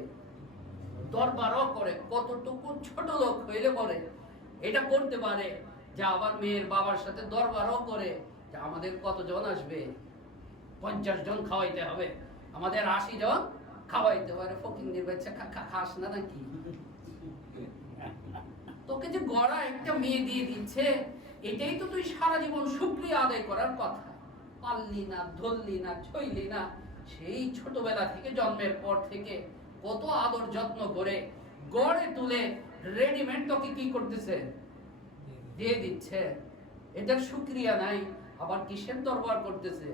দরবারও করে। কতটুকু ছোট লোক হইলে পরে এটা করতে পারে যে আবার মেয়ের বাবার সাথে দরবারও করে যে আমাদের কতজন আসবে, 50 জন খাওয়াইতে হবে, আমাদের 80 জন খাওয়াইতে পারে। ফকিন্নির বাচ্চা খাস না নাকি? তোকে যে গড়া একটা মেয়ে দিয়ে দিচ্ছে, এটাই তো তুই সারা জীবন শুকরিয়া আদায় করার কথা। পারলি না, ধরলি না, ছইলি না। সেই ছোটবেলা থেকে, জন্মের পর থেকে কত আদর যত্ন করে গড়ে তুলে রেডিমেড তোকে কি করতেছে, দিয়ে দিচ্ছে। এটার শুকরিয়া নাই, আবার কিসের দরবার করতেছে?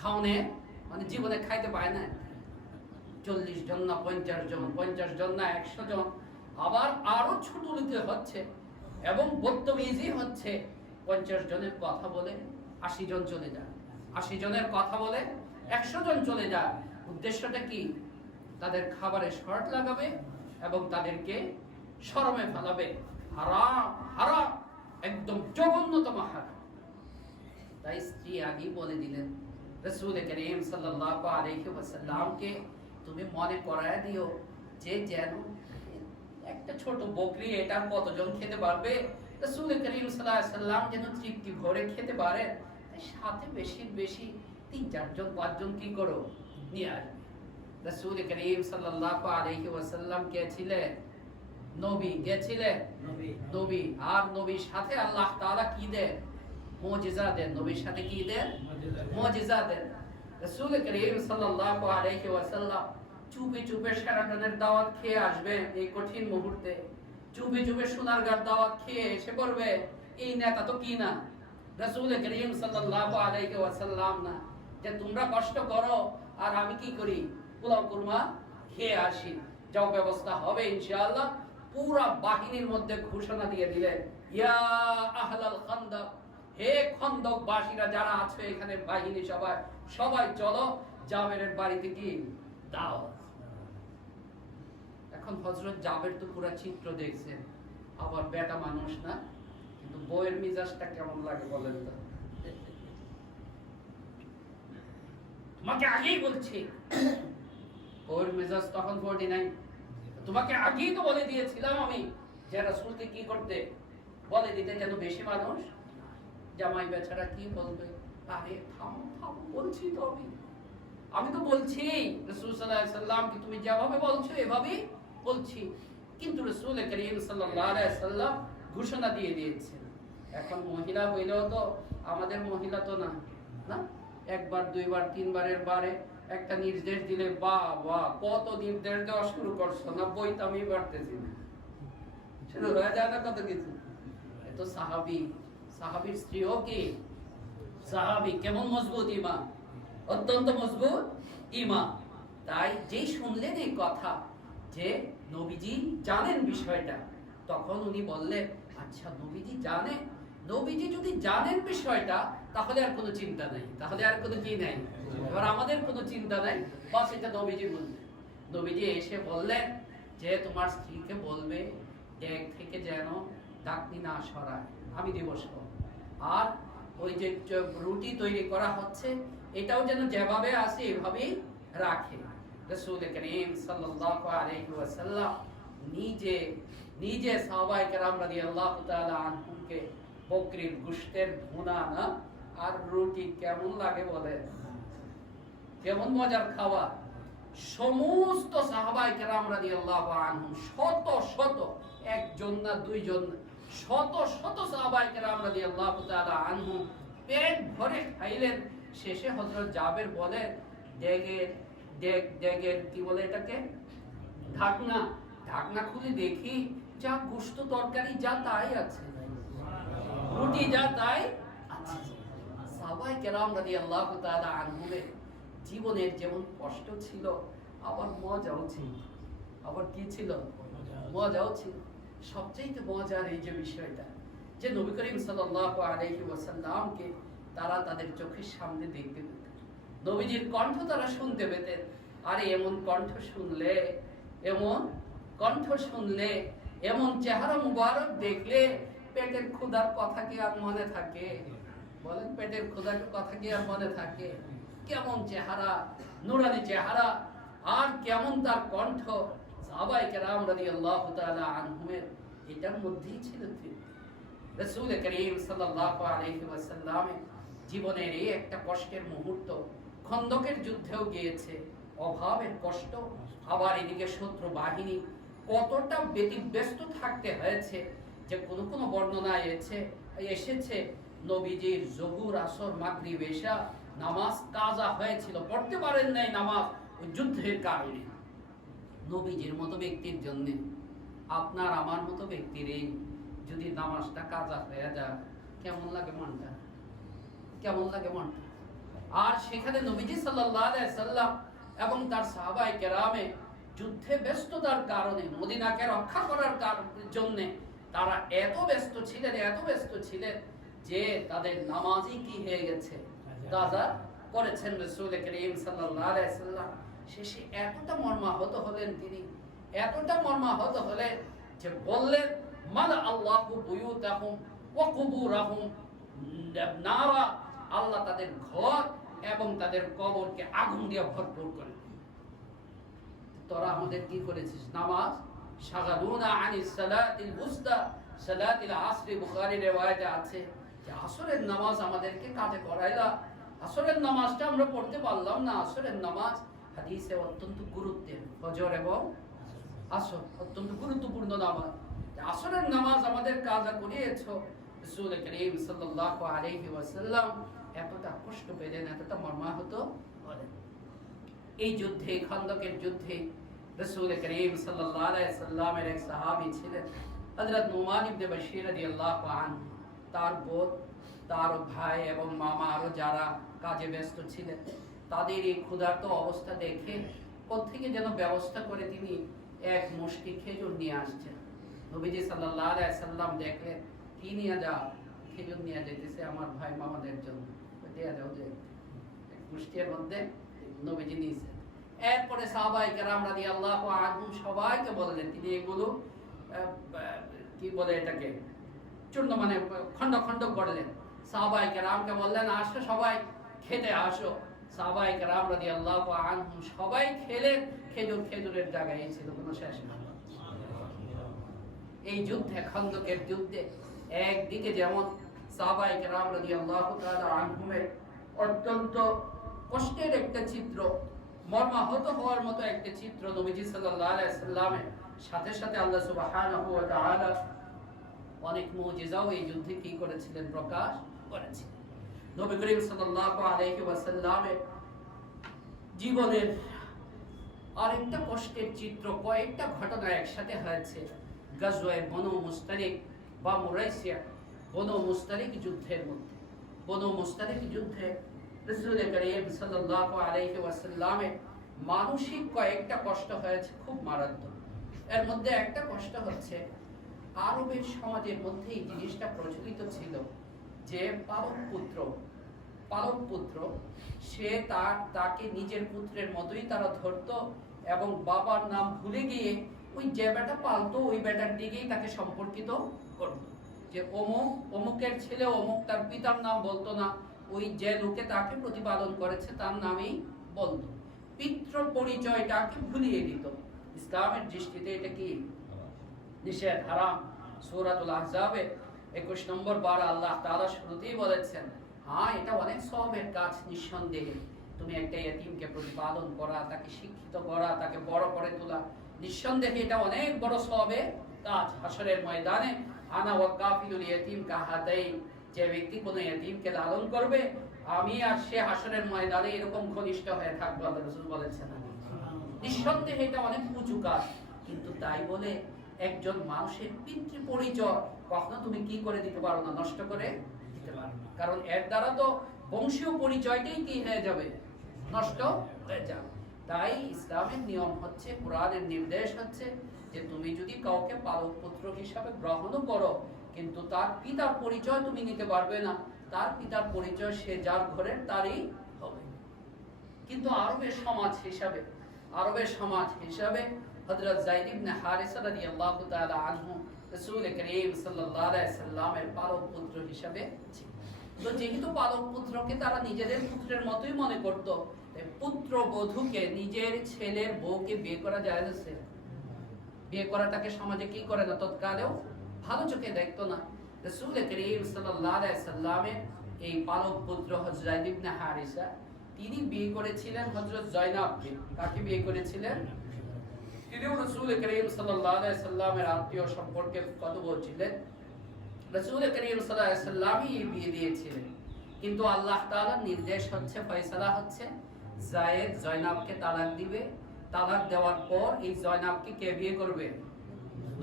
খাওনে, মানে জীবনে খাইতে পায় না। 40 জন না 50 জন, 50 জন না 100 জন, আবার আরো ছোট লিতে হচ্ছে এবং বদতমিজি হচ্ছে। 50 জনের কথা বলে 80 জন চলে যায়, 80 জনের কথা বলে 100 জন চলে যায়। উদ্দেশ্যটা কি? তাদের খাবারে শর্ট লাগাবে এবং তাদেরকে শরমে ফেলাবে। হারাম, হারাম, একদম জঘন্যতম হারাম। তাই স্ত্রী আগেই বলে দিলেন, রাসূল করিম সাল্লাল্লাহু আলাইহি ওয়াসাল্লামকে তুমি মনে করায় দিও যে যেন একটা ছোট বকরি, এটা কতজন খেতে পারবে? রাসূল করিম সাল্লাল্লাহু আলাইহি ওয়াসাল্লাম যেন তৃপ্তি ভরে খেতে পারে, সাথে বেশি বেশি 3-4 জন 5 জন কি করো, নিয়ে আসবে। রাসূল করিম সাল্লাল্লাহু আলাইহি ওয়াসাল্লাম কে ছিলেন? নবী। কে ছিলেন? নবী। আর নবীর সাথে আল্লাহ তাআলা কি দেন? মুজিজা দেন। নবীর সাথে কি দেন? মুজিজা দেন। রাসূল করিম সাল্লাল্লাহু আলাইহি ওয়াসাল্লাম চুপে চুপে শেরাটনের দাওয়াত খেয়ে আসবে এই কঠিন মুহূর্তে। চুপে চুপে সোনারগাঁর দাওয়াত খেয়ে এসে করবে। এই নেতা তো কি না, রাসূল করিম সাল্লাল্লাহু আলাইহি ওয়াসাল্লাম না, যে তোমরা কষ্ট করো আর আমি কি করি, পোলাও কুরমা খেয়ে আসি। যাও, ব্যবস্থা হবে ইনশাআল্লাহ। পুরা বাহিনীর মধ্যে ঘোষণা দিয়ে দিলেন, ইয়া আহলাল খান্দক, হে খন্দকবাসীরা যারা আছে এখানে, বাহিনী সবাই সবাই চলো, জাবেরের বাড়িতে কি দাওয়াত। এখন হযরত জাবের তো পুরা চিত্র দেখছেন, আবার বেটা মানুষ না, কিন্তু বউয়ের মিজাজটা কেমন লাগে বলেন তো? তোমাকে আগেই বলছি, বউয়ের মেজাজ তখন 49, তোমাকে আগেই তো বলে দিয়েছিলাম আমি যে রাসূলকে কি করতে বলে দিতে, যেন বেশি মানুষ। জামাই বেচারা কি বলবে, আরে থামো থামো, বলছি তো আমি তো বলছি রাসূল সাল্লাল্লাহু আলাইহি ওয়াসাল্লাম কি তুমি যেভাবে বলছো এভাবেই বলছি। কিন্তু রাসূল করিম সাল্লাল্লাহু আলাইহি ওয়াসাল্লাম ঘোষণা দিয়ে দিয়েছেন। এখন মহিলা হইলেও তো আমাদের মহিলা তো না, না একবার 2 বার 3 বারের বারে একটা নির্দেশ দিলে বাবা কত নির্দেশ দেওয়া শুরু করছো না, বইতে আমি পারতেছি না, শুরু হয়ে যায় না কত কিছু। এত সাহাবী, সাহাবীর স্ত্রীও কি সাহাবী, কেমন মজবুত ঈমান, অত্যন্ত মজবুত ঈমান। তাই যেই শুনলেন এই কথা যে নবীজি জানেন বিষয়টা, তখন উনি বললেন, আচ্ছা নবীজি জানেন, নবীজি যদি জানেন বিষয়টা তাহলে আর কোনো চিন্তা নাই, তাহলে আর কোনো কি নাই, এবার আমাদের কোনো চিন্তা নাই, বাস এটা নবীজি বললেন। নবীজি এসে বললেন যে তোমার স্ত্রীকে বলবে ডেক থেকে যেন ডাকনি না সরায়, আমি দিবস। আর ওই যে রুটি তৈরি করা হচ্ছে এটাও যেন যেভাবে আছে এভাবেই রাখে। রাসূল করিম সাল্লাল্লাহু আলাইহি ওয়াসাল্লাম নিজে নিজে সাহাবায়ে কেরাম রাদিয়াল্লাহু তাআলা আনহুকে বকরির গোশতের ভুনা না আর রুটি কেমন লাগে বলে, কেমন মজার খাওয়া, সমস্ত সাহাবায়ে কেরাম রাদিয়াল্লাহু আনহুম, শত শত, একজন না দুইজন, শত শত সাহাবায়ে কেরাম রাদিয়াল্লাহু তাআলা আনহুম পেট ভরে খাইলেন। শেষে হযরত জাবের বলেন, ডেগের কি বলে এটাকে, ঢাকনা, ঢাকনা খুলে দেখি যা গোশত তরকারি যা তাই আছে, রুটি যা তাই আছে। সাহাবায়ে কেরাম রাদিয়াল্লাহু তাআলা আনহুমের জীবনের যেমন কষ্ট ছিল, আবার মজাও ছিল। আবার কি ছিল? মজাও ছিল। সবচেয়ে মজার এই যে বিষয়টা, যে নবী করিম সাল্লাল্লাহু আলাইহি ওয়াসাল্লামকে তারা তাদের চোখের সামনে দেখতে পেতেন, নবীজির কণ্ঠ তারা শুনতে পেতেন। আরে এমন কণ্ঠ শুনলে, এমন কণ্ঠ শুনলে, এমন চেহারা মুবারক দেখলে পেটের ক্ষুধার কথা কি আর মনে থাকে? বলেন, পেটের ক্ষুধার কথা কি আর মনে থাকে? কেমন চেহারা, নুরানি চেহারা, আর কেমন তার কণ্ঠ। সাহাবায়ে কেরাম রাদিয়াল্লাহু তাআলা আনহুমের এটার মধ্যেই ছিল তৃপ্তি। রাসূল করিম সাল্লাল্লাহু আলাইহি ওয়াসাল্লামের জীবনের এই একটা কষ্টের মুহূর্ত, খন্দকের যুদ্ধেও গিয়েছে, অভাবের কষ্ট, আবার এদিকে শত্রু বাহিনী, কতটা ব্যতিব্যস্ত থাকতে হয়েছে যে কোনো কোনো বর্ণনায় এসেছে নবীজির জোহর, আসর, মাগরিব, এশা নামাজ কাজা হয়েছিল, পড়তে পারেন নাই নামাজ ওই যুদ্ধের কারণে। নবীজির মতো ব্যক্তির জন্য, আপনার আমার মতো ব্যক্তির এই যদি নামাজটা কাজা হয়ে যায়, কেমন লাগে মনটা? কেমন লাগে মনটা? আর সেখানে নবীজি সাল্লাল্লাহু আলাইহি সাল্লাম এবং তার সাহাবায়ে কেরামে যুদ্ধে ব্যস্ততার কারণে, মদিনাকে রক্ষা করার জন্য তারা এত ব্যস্ত ছিলেন যে তাদের নামাজই কি হয়ে গেছে, কাজা করেছেন রাসূল করিম সাল্লাল্লাহু আলাইহি সাল্লাম। শেষে এতটা মর্মাহত হলেন তিনি, এতটা মর্মাহত হলেন যে বললেন, মালা আল্লাহু বুয়ুতাহুম ওয়া কুবুরাহুম নারা, আল্লাহ তাদের ঘর এবং তাদের কবরকে আগুন দিয়ে ভরপুর করে। তোরা আমাদের কি করেছিস? নামাজ, শাগালুনা আনিস সালাতিল বুসতা, সালাতিল আসর, বুখারী riwayate আছে যে আসরের নামাজ আমাদেরকে কাজে করাইলা, আসরের নামাজটা আমরা পড়তে পারলাম না। আসরের নামাজ হাদিসে অত্যন্ত গুরুত্বের, ফজর এবং আসর অত্যন্ত গুরুত্বপূর্ণ নামাজ। আসরের নামাজ আমাদের কাজা করিয়েছো। রাসূল করিম সাল্লাল্লাহু আলাইহি ওয়াসাল্লাম এতটা কষ্ট পেলেন, এতটা মর্মাহত হলেন। এই যুদ্ধে, খন্দকের যুদ্ধে রাসূল করিম সাল্লাল্লাহু আলাইহি সাল্লামের এক সাহাবী ছিলেন হযরত নুমান ইবনে বাশীর রাদিয়াল্লাহু আনহু। তার বোন, তার ভাই এবং মামা আরো যারা কাজে ব্যস্ত ছিলেন, তাদের এই ক্ষুধার্ত অবস্থা দেখে কোত্থেকে যেন ব্যবস্থা করে তিনি এক মুষ্টি খেজুর নিয়ে আসছেন। নবীজি সাল্লাল্লাহু আলাইহি সাল্লাম দেখলেন, কি নিয়ে যাও? খেজুর নিয়ে যেতেছে আমার ভাই মামাদের জন্য, দেয়া যাও যে এক মুষ্টির মধ্যে নবীজি নিয়েছেন। এরপরে সাহাবায়ে কেরাম রাদিয়াল্লাহু আনহুম সবাইকে বললেন, তিনি এগুলো কি বলে এটাকে, চূর্ণ মানে খণ্ড খণ্ড করলেন। সাহাবায়ে কেরামকে বললেন, আসো সবাই খেতে আসো। সাহাবায়ে কেরাম রাদিয়াল্লাহু আনহুম সবাই খেলেন। খেজুরের জায়গায় ছিল, কোনো শেষ না। এই যুদ্ধে, খন্দকের যুদ্ধে একদিকে যেমন সাহাবায়ে কেরাম রাদিয়াল্লাহু তাআলা আনহুমের অত্যন্ত কষ্টের একটা চিত্র, মর্মাহত হওয়ার মতো একটা চিত্র নবীজি সাল্লাল্লাহু আলাইহি সাল্লামের সাথে সাথে আল্লাহ সুবহানাহু ওয়া তাআলা অনেক মুজিজাও এই যুদ্ধে কি করেছিলেন, প্রকাশ করেছিলেন। নবী করিম সাল্লাল্লাহু আলাইহি ওয়াসাল্লামের জীবনের আরেকটা কষ্টের চিত্র, কয়েকটা ঘটনা একসাথে হয়েছে গাজওয়ায়ে বনু মুস্তালিক বা মুরাইসিয়া, বনু মুস্তালিক যুদ্ধের মধ্যে। বনু মুস্তালিক যুদ্ধে রাসূল করিম সাল্লাল্লাহু আলাইহি ওয়াসাল্লামের মানসিক কয়েকটা কষ্ট হয়েছে, খুব মারাত্মক। এর মধ্যে একটা কষ্ট হচ্ছে, আরবের সমাজের মধ্যে এই জিনিসটা প্রচলিত ছিল যে পালক পুত্র সে তাকে নিজের পুত্রের মতোই তারা ধরতো এবং বাবার নাম ভুলে গিয়ে ওই যে বেটা পালতো ওই বেটার দিকেই তাকে সম্পর্কিত করতো। যে অমুকের ছেলে অমুক, তার পিতার নাম বলতো না, ওই যে লোকে তাকে প্রতিপালন করেছে তার নামেই বলতো, পিতৃ পরিচয়টাকে ভুলিয়ে দিত। ইসলামের দৃষ্টিতে এটা কি নিষেধ, হারাম। সূরাতুল আহজাবে 21 নম্বর পারা আল্লাহ তাআলা শুরুতেই বলেছেন, হ্যাঁ এটা অনেক সওয়াবের কাজ নিঃসন্দেহে, তুমি একটা ইয়েতিমকে প্রতিপালন করা, তাকে শিক্ষিত করা, তাকে বড় করে তোলা, নিঃসন্দেহে এটা অনেক বড় সওয়াবের কাজ। হাশরের ময়দানে আনা ওয়া কাফিলুল ইয়েতিম কাহাতাইন, যে ব্যক্তি কোনো ইয়েতিমকে লালন করবে, আমি আর সে হাশরের ময়দানে এরকম ঘনিষ্ঠ হয়ে থাকবো, আল্লাহ রাসূল বলেছেন। নিঃসন্দেহে এটা অনেক উঁচু কাজ, কিন্তু তাই বলে একজন মানুষের পিতৃ পরিচয় কখনো তুমি কি করে দিতে পারো না, নষ্ট করে দিতে পারো না। কারণ এর দ্বারা তো বংশীয় পরিচয়টাই কি হয়ে যাবে, নষ্ট হয়ে যাবে। তাই ইসলামের নিয়ম হচ্ছে, কোরআনের নির্দেশ হচ্ছে যে তুমি যদি কাউকে পালক পুত্র হিসাবে গ্রহণ করো, কিন্তু তার পিতার পরিচয় তুমি নিতে পারবে না, তার পিতার পরিচয় সে যার ঘরের তারই হবে। কিন্তু আরবের সমাজ হিসাবে হযরত যায়েদ ইবনে হারিসা রাদিয়াল্লাহু তাআলা আনহু রাসূল করিম সাল্লাল্লাহু আলাইহি সাল্লামের পালক পুত্র হিসাবে ছিল। তো যেহেতু পালক পুত্রকে তারা নিজেদের পুত্রের মতোই মনে করত, পুত্র বধূকে, নিজের ছেলের বউকে বিয়ে করা যায় না, বিয়ে করাটাকে সমাজে কি করে না, তৎকালেও ভালো চোখে দেখতো না। রাসূল করিম সাল্লাল্লাহু আলাইহি সাল্লামের এই পালক পুত্র হযরত যায়েদ ইবনে হারিসা, তিনি বিয়ে করেছিলেন হযরত জয়নাবকে। কাকে বিয়ে করেছিলেন? তিনিও রাসূল করিম সাল্লাল্লাহু আলাইহি সাল্লামের আত্মীয় সম্পর্কে কত বলছিলেন। রাসূল করিম সাল্লাল্লাহু আলাইহি সাল্লামই বিয়ে দিয়েছিলেন, কিন্তু আল্লাহ তাআলার নির্দেশ হচ্ছে, ফয়সালা হচ্ছে, যায়েদ জয়নাবকে তালাক দিবে। তালাক দেওয়ার পর এই জয়নাবকে কে বিয়ে করবে?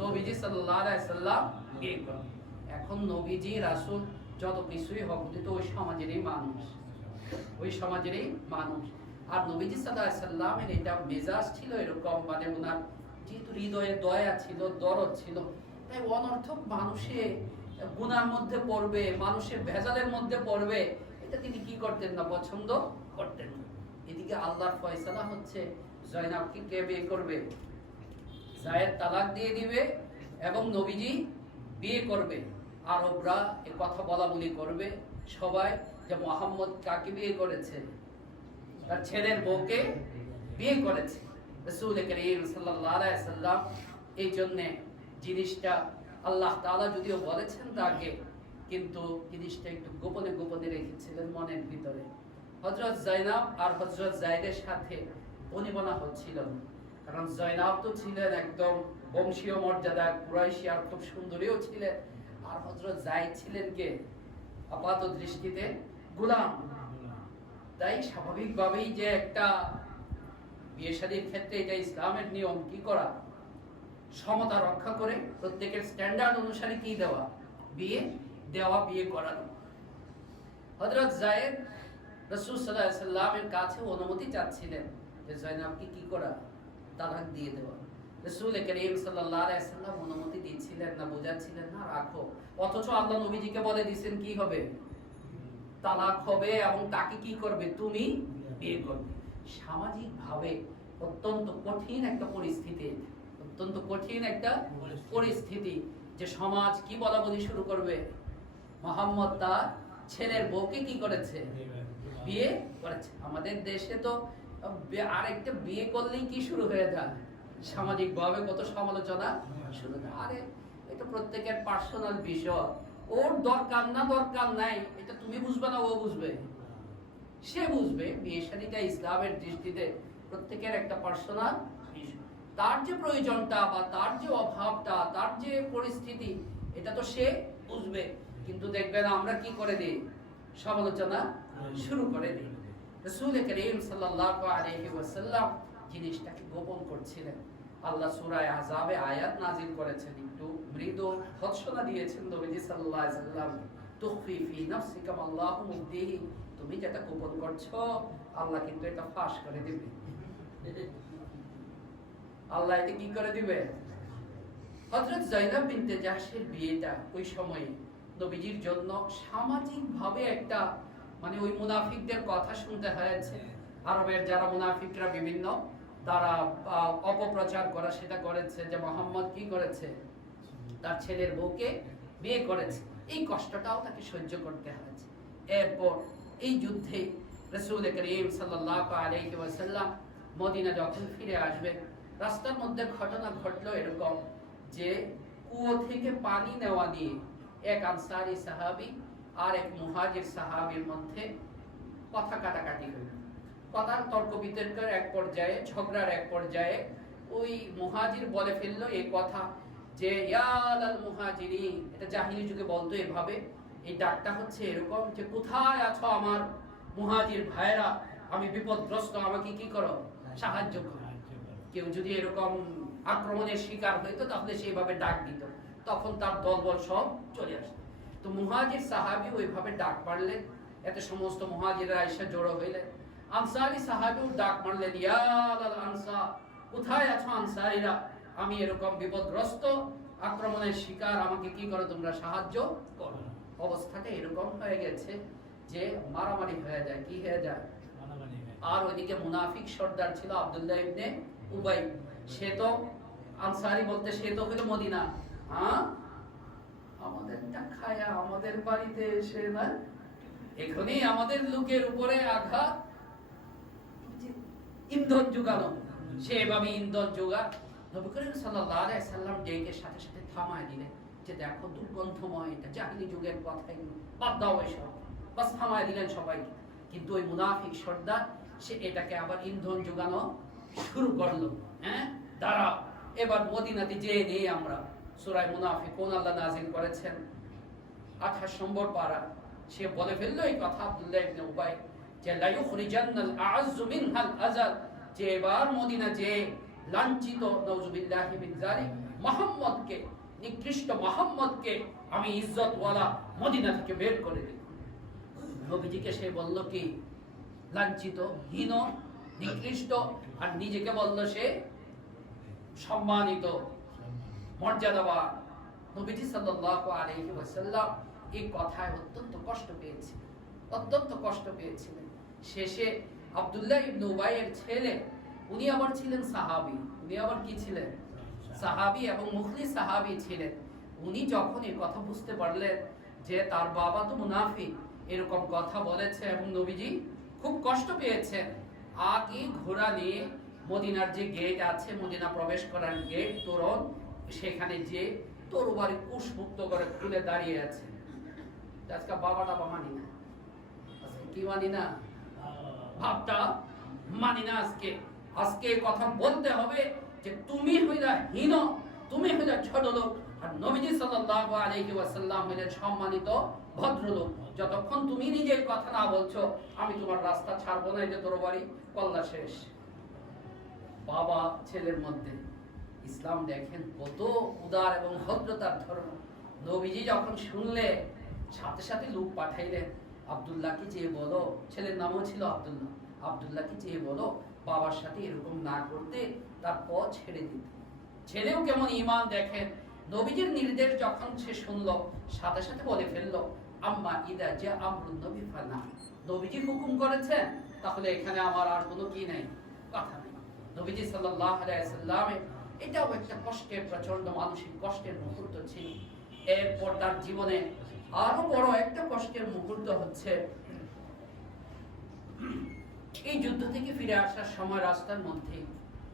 নবীজি সাল্লাল্লাহু আলাইহি সাল্লাম বিয়ে করবে। এখন নবীজি রাসূল যত কিছুই হোক, কিন্তু ওই সমাজেরই মানুষ। আর নবীজি সাল্লাল্লাহু আলাইহি সাল্লামের এটা মেজাজ ছিল এরকম, মানে ওনার যেহেতু হৃদয়ে দয়া ছিল, দরদ ছিল, তাই অনর্থক মানুষে গুনার মধ্যে পড়বে, মানুষের ভেজালের মধ্যে পড়বে, এটা তিনি কি করতেন না, পছন্দ করতেন না। এদিকে আল্লাহর ফয়সালা হচ্ছে জয়নাবকে কে বিয়ে করবে? যায়েদ তালাক দিয়ে দিবে এবং নবীজি বিয়ে করবে। আরবরা এ কথা বলা বলি করবে সবাই যে মুহাম্মদ কাকে বিয়ে করেছে? তার ছেলের বউকে বিয়ে করেছে। রাসূল করিম সাল্লাল্লাহু আলাইহি সাল্লাম এই জন্য জিনিসটা আল্লাহ তাআলা যদিও বলেছেন তাকে, কিন্তু জিনিসটা একটু গোপনে গোপনে রেখেছিলেন মনের ভিতরে। হযরত জয়নাব আর হযরত যায়েদের সাথে বনিবনা হচ্ছিল, কারণ জয়নাব তো ছিলেন একদম বংশীয় মর্যাদা, কুরাইশি, আর খুব সুন্দরীও ছিলেন, আর হযরত যায়েদ ছিলেন কে? আপাত দৃষ্টিতে গোলাম। তাই স্বাভাবিকভাবেই যে একটা বিয়ে শাদীর ক্ষেত্রে এটা ইসলামের নিয়ম, কি করা, সমতা রক্ষা করে প্রত্যেকের স্ট্যান্ডার্ড অনুসারে কি দেওয়া, বিয়ে করানো। হযরত যায়েদ রাসূল সাল্লাল্লাহু আলাইহি সাল্লামের কাছে অনুমতি চাচ্ছিলেন যে জয়নাবকে কি করা, তালাক দিয়ে দেওয়া। রাসূল করিম সাল্লাল্লাহু আলাইহি সাল্লাম অনুমতি দিচ্ছিলেন না, বোঝাচ্ছিলেন না, রাখো। অথচ আল্লাহ নবীজিকে বলে দিয়েছেন কি হবে, তালাক হবে, এবং তাকে কি করবে, তুমি বিয়ে করবে। সামাজিক ভাবে অত্যন্ত কঠিন একটা পরিস্থিতি, যে সমাজ কি বলা বলি শুরু করবে, মুহাম্মদ তার ছেলের বউকে কি করেছে, বিয়ে করেছে। আমাদের দেশে তো আরেকটা বিয়ে করলেই কি শুরু হয়ে যায়, সামাজিক ভাবে কত সমালোচনা শুরু হয়। আরে এটা প্রত্যেকের পার্সোনাল বিষয়, ওর দরকার না দরকার নাই এটা তুমি বুঝবে না, ও বুঝবে, সে বুঝবে। বিয়ে শাদীটা ইসলামের দৃষ্টিতে প্রত্যেকের একটা পার্সোনাল বিষয়। তার যে প্রয়োজনটা বা তার যে অভাবটা, তার যে পরিস্থিতি, এটা তো সে বুঝবে। কিন্তু দেখবেন আমরা কি করে দিই, সমালোচনা শুরু করে দিই। রাসূল করিম সাল্লাল্লাহু আলাইহি ওয়াসাল্লাম জিনিসটাকে গোপন করছিলেন। আল্লাহ সূরা আহজাবে আয়াত নাযিল করেছেন, একটু মৃদু ভৎসনা দিয়েছেন নবীজি সাল্লাল্লাহু আলাইহি ওয়াসাল্লাম, তুখফি ফি নাফসিকা আল্লাহু মুবদিহি, তুমি যেটা গোপন করছো আল্লাহ কিন্তু এটা ফাঁস করে দিবে। আল্লাহ এটা কি করে দিবে? হযরত যায়েদ বিনতে জাহশের বিয়েটা ওই সময়ে নবীজির জন্য সামাজিক ভাবে একটা, মানে ওই মুনাফিকদের কথা শুনতে হয়েছে। আরবের যারা মুনাফিকরা বিভিন্ন তারা অপপ্রচার করা সেটা করেছে যে মুহাম্মদ কি করেছে, তার ছেলের বউকে বিয়ে করেছে। এই কষ্টটাও তাকে সহ্য করতে হয়েছে। এরপর এই যুদ্ধে রাসূল করিম সাল্লাল্লাহু আলাইহি ওয়াসাল্লাম মদিনা যখন ফিরে আসবেন, রাস্তার মধ্যে ঘটনা ঘটলো এরকম যে কুয়ো থেকে পানি নেওয়া নিয়ে এক আনসারী সাহাবী আর এক মুহাজির সাহাবীর মধ্যে কথা কাটাকাটি হলো। কথার তর্ক বিতর্কের এক পর্যায়ে, ঝগড়ার এক পর্যায়ে ওই মুহাজির বলে ফেললো এই কথা যে ইয়াল মুহাজিরিন, এটা জাহিলি যুগে বলতো এভাবে। এই ডাকটা হচ্ছে এরকম যে কোথায় আছো আমার মুহাজির ভাইরা, আমি বিপদগ্রস্ত, আমাকে কি করো, সাহায্য করো। কেউ যদি এরকম আক্রমণের শিকার হইতো তাহলে সেইভাবে ডাক দিত, তখন তার দলবল সব চলে আসতো। তো মুহাজির সাহাবী ওইভাবে ডাক মারলেন, এতে সমস্ত মুহাজিররা এসে জড়ো হইলেন। আনসারী সাহাবীও ডাক মারলেন, ইয়া আল আনসার, কোথায় আছো আনসারীরা, আমি এরকম বিপদগ্রস্ত, আক্রমণের শিকার, আমাকে কি করো, তোমরা সাহায্য করো। অবস্থাটা এরকম হয়ে গেছে যে মারামারি হয়ে যায়, কি হয়ে যায়। আর ওইদিকে মুনাফিক সর্দার ছিল আব্দুল্লাহ ইবনে উবাই, সে তো আনসারী বলতে সে তো হলো মদিনা, হ্যাঁ আমাদেরটা খায়া আমাদের বাড়িতে এসে না এখনই আমাদের লোকের উপরে আঘাত, ইন্ধন যোগানো, সেভাবে ইন্ধন যোগা। নবী করিম সাল্লাল্লাহু আলাইহি সাল্লাম ডেকে সাথে সাথে থামায় দিলেন যে দেখো দুর্গন্ধময়, এটা জাহিলি যুগের কথা, বাদ দাও এসব, বাস থামায় দিলেন সবাইকে। কিন্তু ওই মুনাফিক সর্দার সে এটাকে আবার ইন্ধন যোগানো শুরু করলো। হ্যাঁ দাঁড়া, এবার মদিনাতে যেয়ে নেই আমরা। সূরা মুনাফিকুন আল্লাহ নাযিল করেছেন 28 নম্বর পারা। সে বলে ফেললো এই কথা আব্দুল্লাহ ইবনে উবাই যে লা ইউখরিজান্নাল আ'আজ্জু মিনহাল আযাল, যে এবার মদিনা যে লাঞ্ছিত, নাউযুবিল্লাহি মিন যালিক, মুহাম্মদকে, নিকৃষ্ট মুহাম্মদকে আমি ইজ্জতওয়ালা মদিনা থেকে বের করে দেব। নবীজিকে সে বলল কি লাঞ্ছিত, হীন, নিকৃষ্ট, আর নিজেকে বলল সে সম্মানিত, মর্যাদাবান। নবীজি সাল্লাল্লাহু আলাইহি ওয়াসাল্লাম এই কথায় অত্যন্ত কষ্ট পেয়েছিলেন, অত্যন্ত কষ্ট পেয়েছিলেন। শেষে আব্দুল্লাহ ইবনে উবাইয়ের ছেলে, উনি আবার ছিলেন সাহাবী, উনি আবার কি ছিলেন, সাহাবী এবং মুখলিস সাহাবী ছিলেন। উনি যখন এই কথা বুঝতে পারলেন যে তার বাবা তো মুনাফিক, এরকম কথা বলেছে এবং নবীজি খুব কষ্ট পেয়েছেন, আগে ঘোড়া নিয়ে মদিনার যে গেট আছে, মদিনা প্রবেশ করার গেট তোরণ, সেখানে যে তরবারি কুশ মুক্ত করে খুলে দাঁড়িয়ে আছে। আজকে বাবাটা মানি না, আজকে কি মানি না, ভাবটা মানি না। আজকে আজকে কথা বলতে হবে যে তুমি হইলা হীন, তুমি হইলা ছোট লোক, আর নবীজি সাল্লাল্লাহু আলাইহি ওয়াসাল্লাম হইলেন সম্মানিত ভদ্রলোক। যতক্ষণ তুমি নিজের কথা না বলছো আমি তোমার রাস্তা ছাড়বো না, এই যে তরবারি কল্লা শেষ। বাবা ছেলের মধ্যে ইসলাম দেখেন কত উদার এবং ভদ্রতার ধর্ম। নবীজি যখন শুনলে সাথে সাথে লোক পাঠাইলেন, আব্দুল্লাহকে যেয়ে বলো, ছেলের নামও ছিল আব্দুল্লাহ, আব্দুল্লাহকে যেয়ে বলো বাবার সাথে এরকম না করতে, তার পথ ছেড়ে দিতে। ছেলেও কেমন ঈমান দেখেন, নবীজির নির্দেশ যখন সে শুনলো সাথে সাথে বলে ফেললো আম্মা ইদা জা আমরুন নবী ফানা, নবীজি হুকুম করেছেন তাহলে এখানে আমার আর কোনো কি নাই, কথা নেই। নবীজি সাল্লাল্লাহু আলাইহি ওয়াসাল্লাম এটাও একটা কষ্টের, প্রচন্ড মানসিক কষ্টের মুহূর্ত ছিল। এরপর তার জীবনে আরো বড় একটা কষ্টের মুহূর্ত হচ্ছে এই যুদ্ধ থেকে ফিরে আসার সময় রাস্তার মধ্যে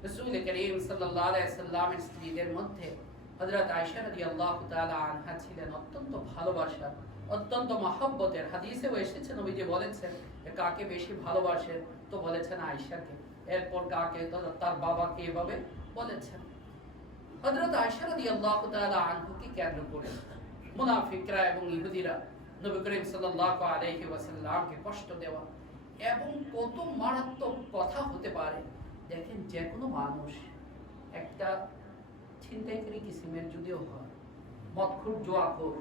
রাসূল করিম সাল্লাল্লাহু আলাইহি ওয়াসাল্লামের স্ত্রীদের মধ্যে হযরত আয়েশা রাদিয়াল্লাহু তাআলা আনহা ছিলেন অত্যন্ত ভালোবাসার, অত্যন্ত মহব্বতের। হাদিসে এসেছে নবীজি বলেছেন কাকে বেশি ভালোবাসেন, তো বলেছেন আয়েশাকে। এরপর কাকে, তো তার বাবাকে এভাবে বলেছেন। হযরত আয়েশা রাদিয়াল্লাহু তাআলা আনহাকে কেন্দ্র করে মুনাফিকরা এবং ইহুদিরা নবী করিম সাল্লাল্লাহু আলাইহি ওয়াসাল্লামকে কষ্ট দেওয়া এবং কত মারাত্মক কথা হতে পারে। দেখেন যে কোনো মানুষ একটা ছিনতাইকারী কিসিমের যদিও হয়, মদখোর, জুয়াখোর,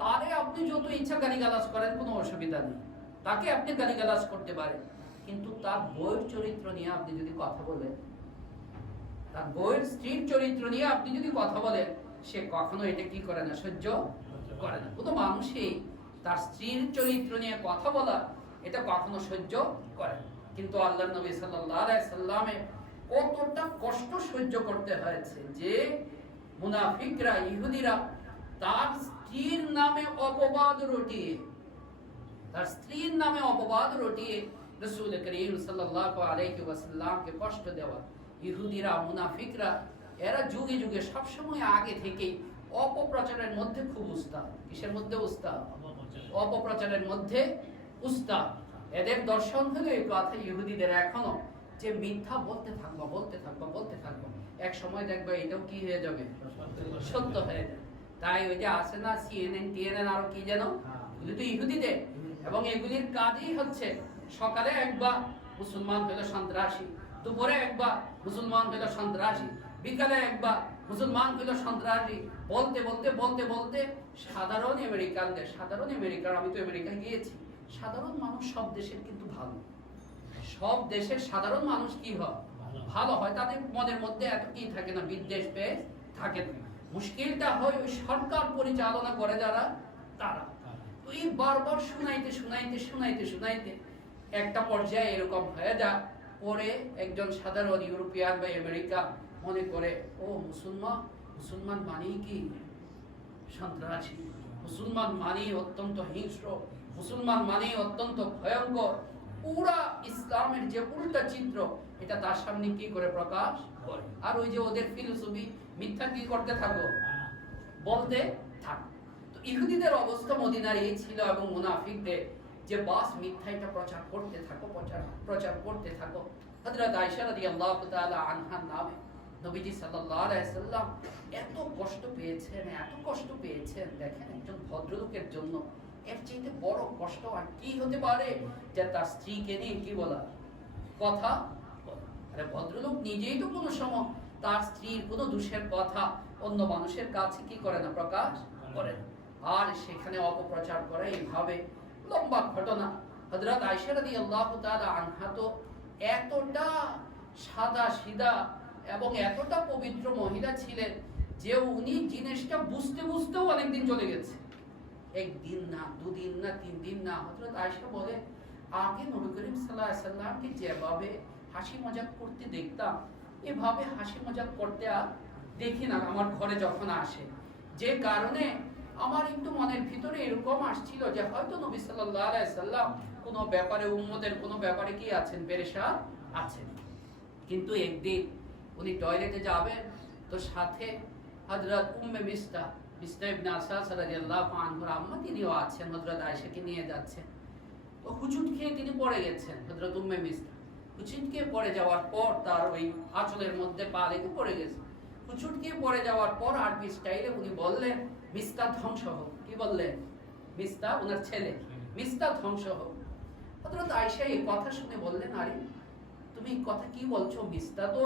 তারে আপনি যত ইচ্ছা গালিগালাজ করেন কোনো অসুবিধা নেই, তাকে আপনি গালিগালাজ করতে পারেন, কিন্তু তার বইয়ের চরিত্র নিয়ে আপনি যদি কথা বলেন, তার বইয়ের স্ত্রীর চরিত্র নিয়ে আপনি যদি কথা বলেন, সে কখনো এটা কি করে না, সহ্য করে না। কোনো মানুষই তার স্ত্রীর চরিত্র নিয়ে কথা বলা এটা কখনো সহ্য করে না। কিন্তু আল্লাহর নবী সাল্লাল্লাহু আলাইহি সাল্লামের কতটা কষ্ট সহ্য করতে হয়েছে যে মুনাফিকরা, ইহুদিরা তার স্ত্রীর নামে অপবাদ রটিয়ে, তার স্ত্রীর নামে অপবাদ রটিয়ে রাসূল করিম সাল্লাল্লাহু আলাইহি ওয়াসাল্লামকে কষ্ট দেওয়া। ইহুদিরা, মুনাফিকরা এরা যুগে যুগে সবসময় আগে থেকে অপপ্রচারের মধ্যে খুব উস্তাদ। কিসের মধ্যে উস্তাদ? অপপ্রচারের মধ্যে উস্তাদ। এদের দর্শন হলো এই কথা ইহুদিদের এখনো, যে মিথ্যা বলতে থাকবো বলতে থাকবো বলতে থাকবো, এক সময় দেখবে এটাও কি হয়ে যাবে, সত্য হয়ে যাবে। তাই ওই যে আছে না CNN TNN আরো কি যেন, এগুলি তো ইহুদিদের, এবং এগুলির কাজই হচ্ছে সকালে একবার মুসলমান হলো সন্ত্রাসী, দুপুরে একবার মুসলমান হলো সন্ত্রাসী, বিকালে একবার মুসলমান হলো সন্ত্রাসী, বলতে বলতে বলতে বলতে সাধারণ আমেরিকার, আমি তো আমেরিকা গিয়েছি, সাধারণ মানুষ সব দেশের কিন্তু ভালো, সব দেশের সাধারণ মানুষ কি হয়, ভালো হয়, তাদের মনের মধ্যে এত কি থাকে না, বিদ্বেষ পেয়ে থাকে না। মুশকিলটা হয় ওই সরকার পরিচালনা করে যারা, তারা তো এই বারবার শুনাইতে শুনাইতে শুনাইতে শুনাইতে একটা পর্যায়ে এরকম হয়ে যায়, পরে একজন সাধারণ ইউরোপিয়ান বা আমেরিকা মনে করে, ও মুসলমান মানেই কি সন্ত্রাসী, মুসলমান মানেই অত্যন্ত হিংস্র, মুসলমান মানেই অত্যন্ত ভয়ঙ্কর, পুরা ইসলামের যে উল্টা চিত্র এটা তার সামনে কি করে প্রকাশ করে। আর ওই যে ওদের ফিলোসফি, মিথ্যা কি করতে থাকো, বলতে থাকো। তো ইহুদিদের অবস্থা মদিনার এই ছিল, এবং মুনাফিকদের যে বাস মিথ্যা এটা প্রচার করতে থাকো, প্রচার করতে থাকো। হযরত আয়েশা রাদিয়াল্লাহু তাআলা আনহার নামে নবীজি সাল্লাল্লাহু আলাইহি সাল্লাম এত কষ্ট পেয়েছেন, দেখেন একজন ভদ্রলোকের জন্য এর চাইতে বড় কষ্ট আর কি হতে পারে, যে তার স্ত্রীকে নিয়ে কি বলা কথা। আরে ভদ্রলোক নিজেই তো কোনো সময় তার স্ত্রীর কোনো দোষের কথা অন্য মানুষের কাছে কি করে না, প্রকাশ করে না, আর সেখানে অপপ্রচার করে এইভাবে লম্বা ঘটনা। হযরত আয়েশা রাদিয়াল্লাহু তাআলা আনহা তো এতটা সাদা সিধা এবং এতটা পবিত্র মহিলা ছিলেন যে উনি জিনিসটা বুঝতে বুঝতেও অনেকদিন চলে গেছে, একদিন না, দুদিন না, 3 দিন না। হযরত আয়েশা বলে, আগে নবী করিম সাল্লাল্লাহু আলাইহি সাল্লামকে যেভাবে হাসি মজাক করতে দেখতাম, এভাবে হাসি মজাক করতে আর দেখি না আমার ঘরে যখন আসে, যে কারণে আমার একটু মনের ভিতরে এরকম আসছিল যে হয়তো নবী সাল্লাল্লাহু আলাইহি সাল্লাম কোনো ব্যাপারে, উম্মতের কোনো ব্যাপারে কি আছেন, পেরেশান আছেন। কিন্তু একদিন উনি টয়লেটে যাবেন, তো সাথে হযরত উম্মে মিস্তা ইবনে আসাস রাদিয়াল্লাহু আনহুর আম্মা তিনিও আছেন, হযরত আয়েশাকে নিয়ে যাচ্ছেন। তো হুজুট খেয়ে তিনি পড়ে গেছেন, হযরত উম্মে মিস্তা হুজুট খেয়ে পড়ে যাওয়ার পর তার ওই আঁচলের মধ্যে পা লেগে পড়ে গেছে। হুজুট খেয়ে পড়ে যাওয়ার পর আরবি স্টাইলে উনি বললেন, মিস্তা ধ্বংস হোক। কি বললেন? মিস্তা, ওনার ছেলে, মিস্তা ধ্বংস হোক। হযরত আয়েশা এই কথা শুনে বললেন, আরে তুমি কথা কি বলছো, মিস্তা তো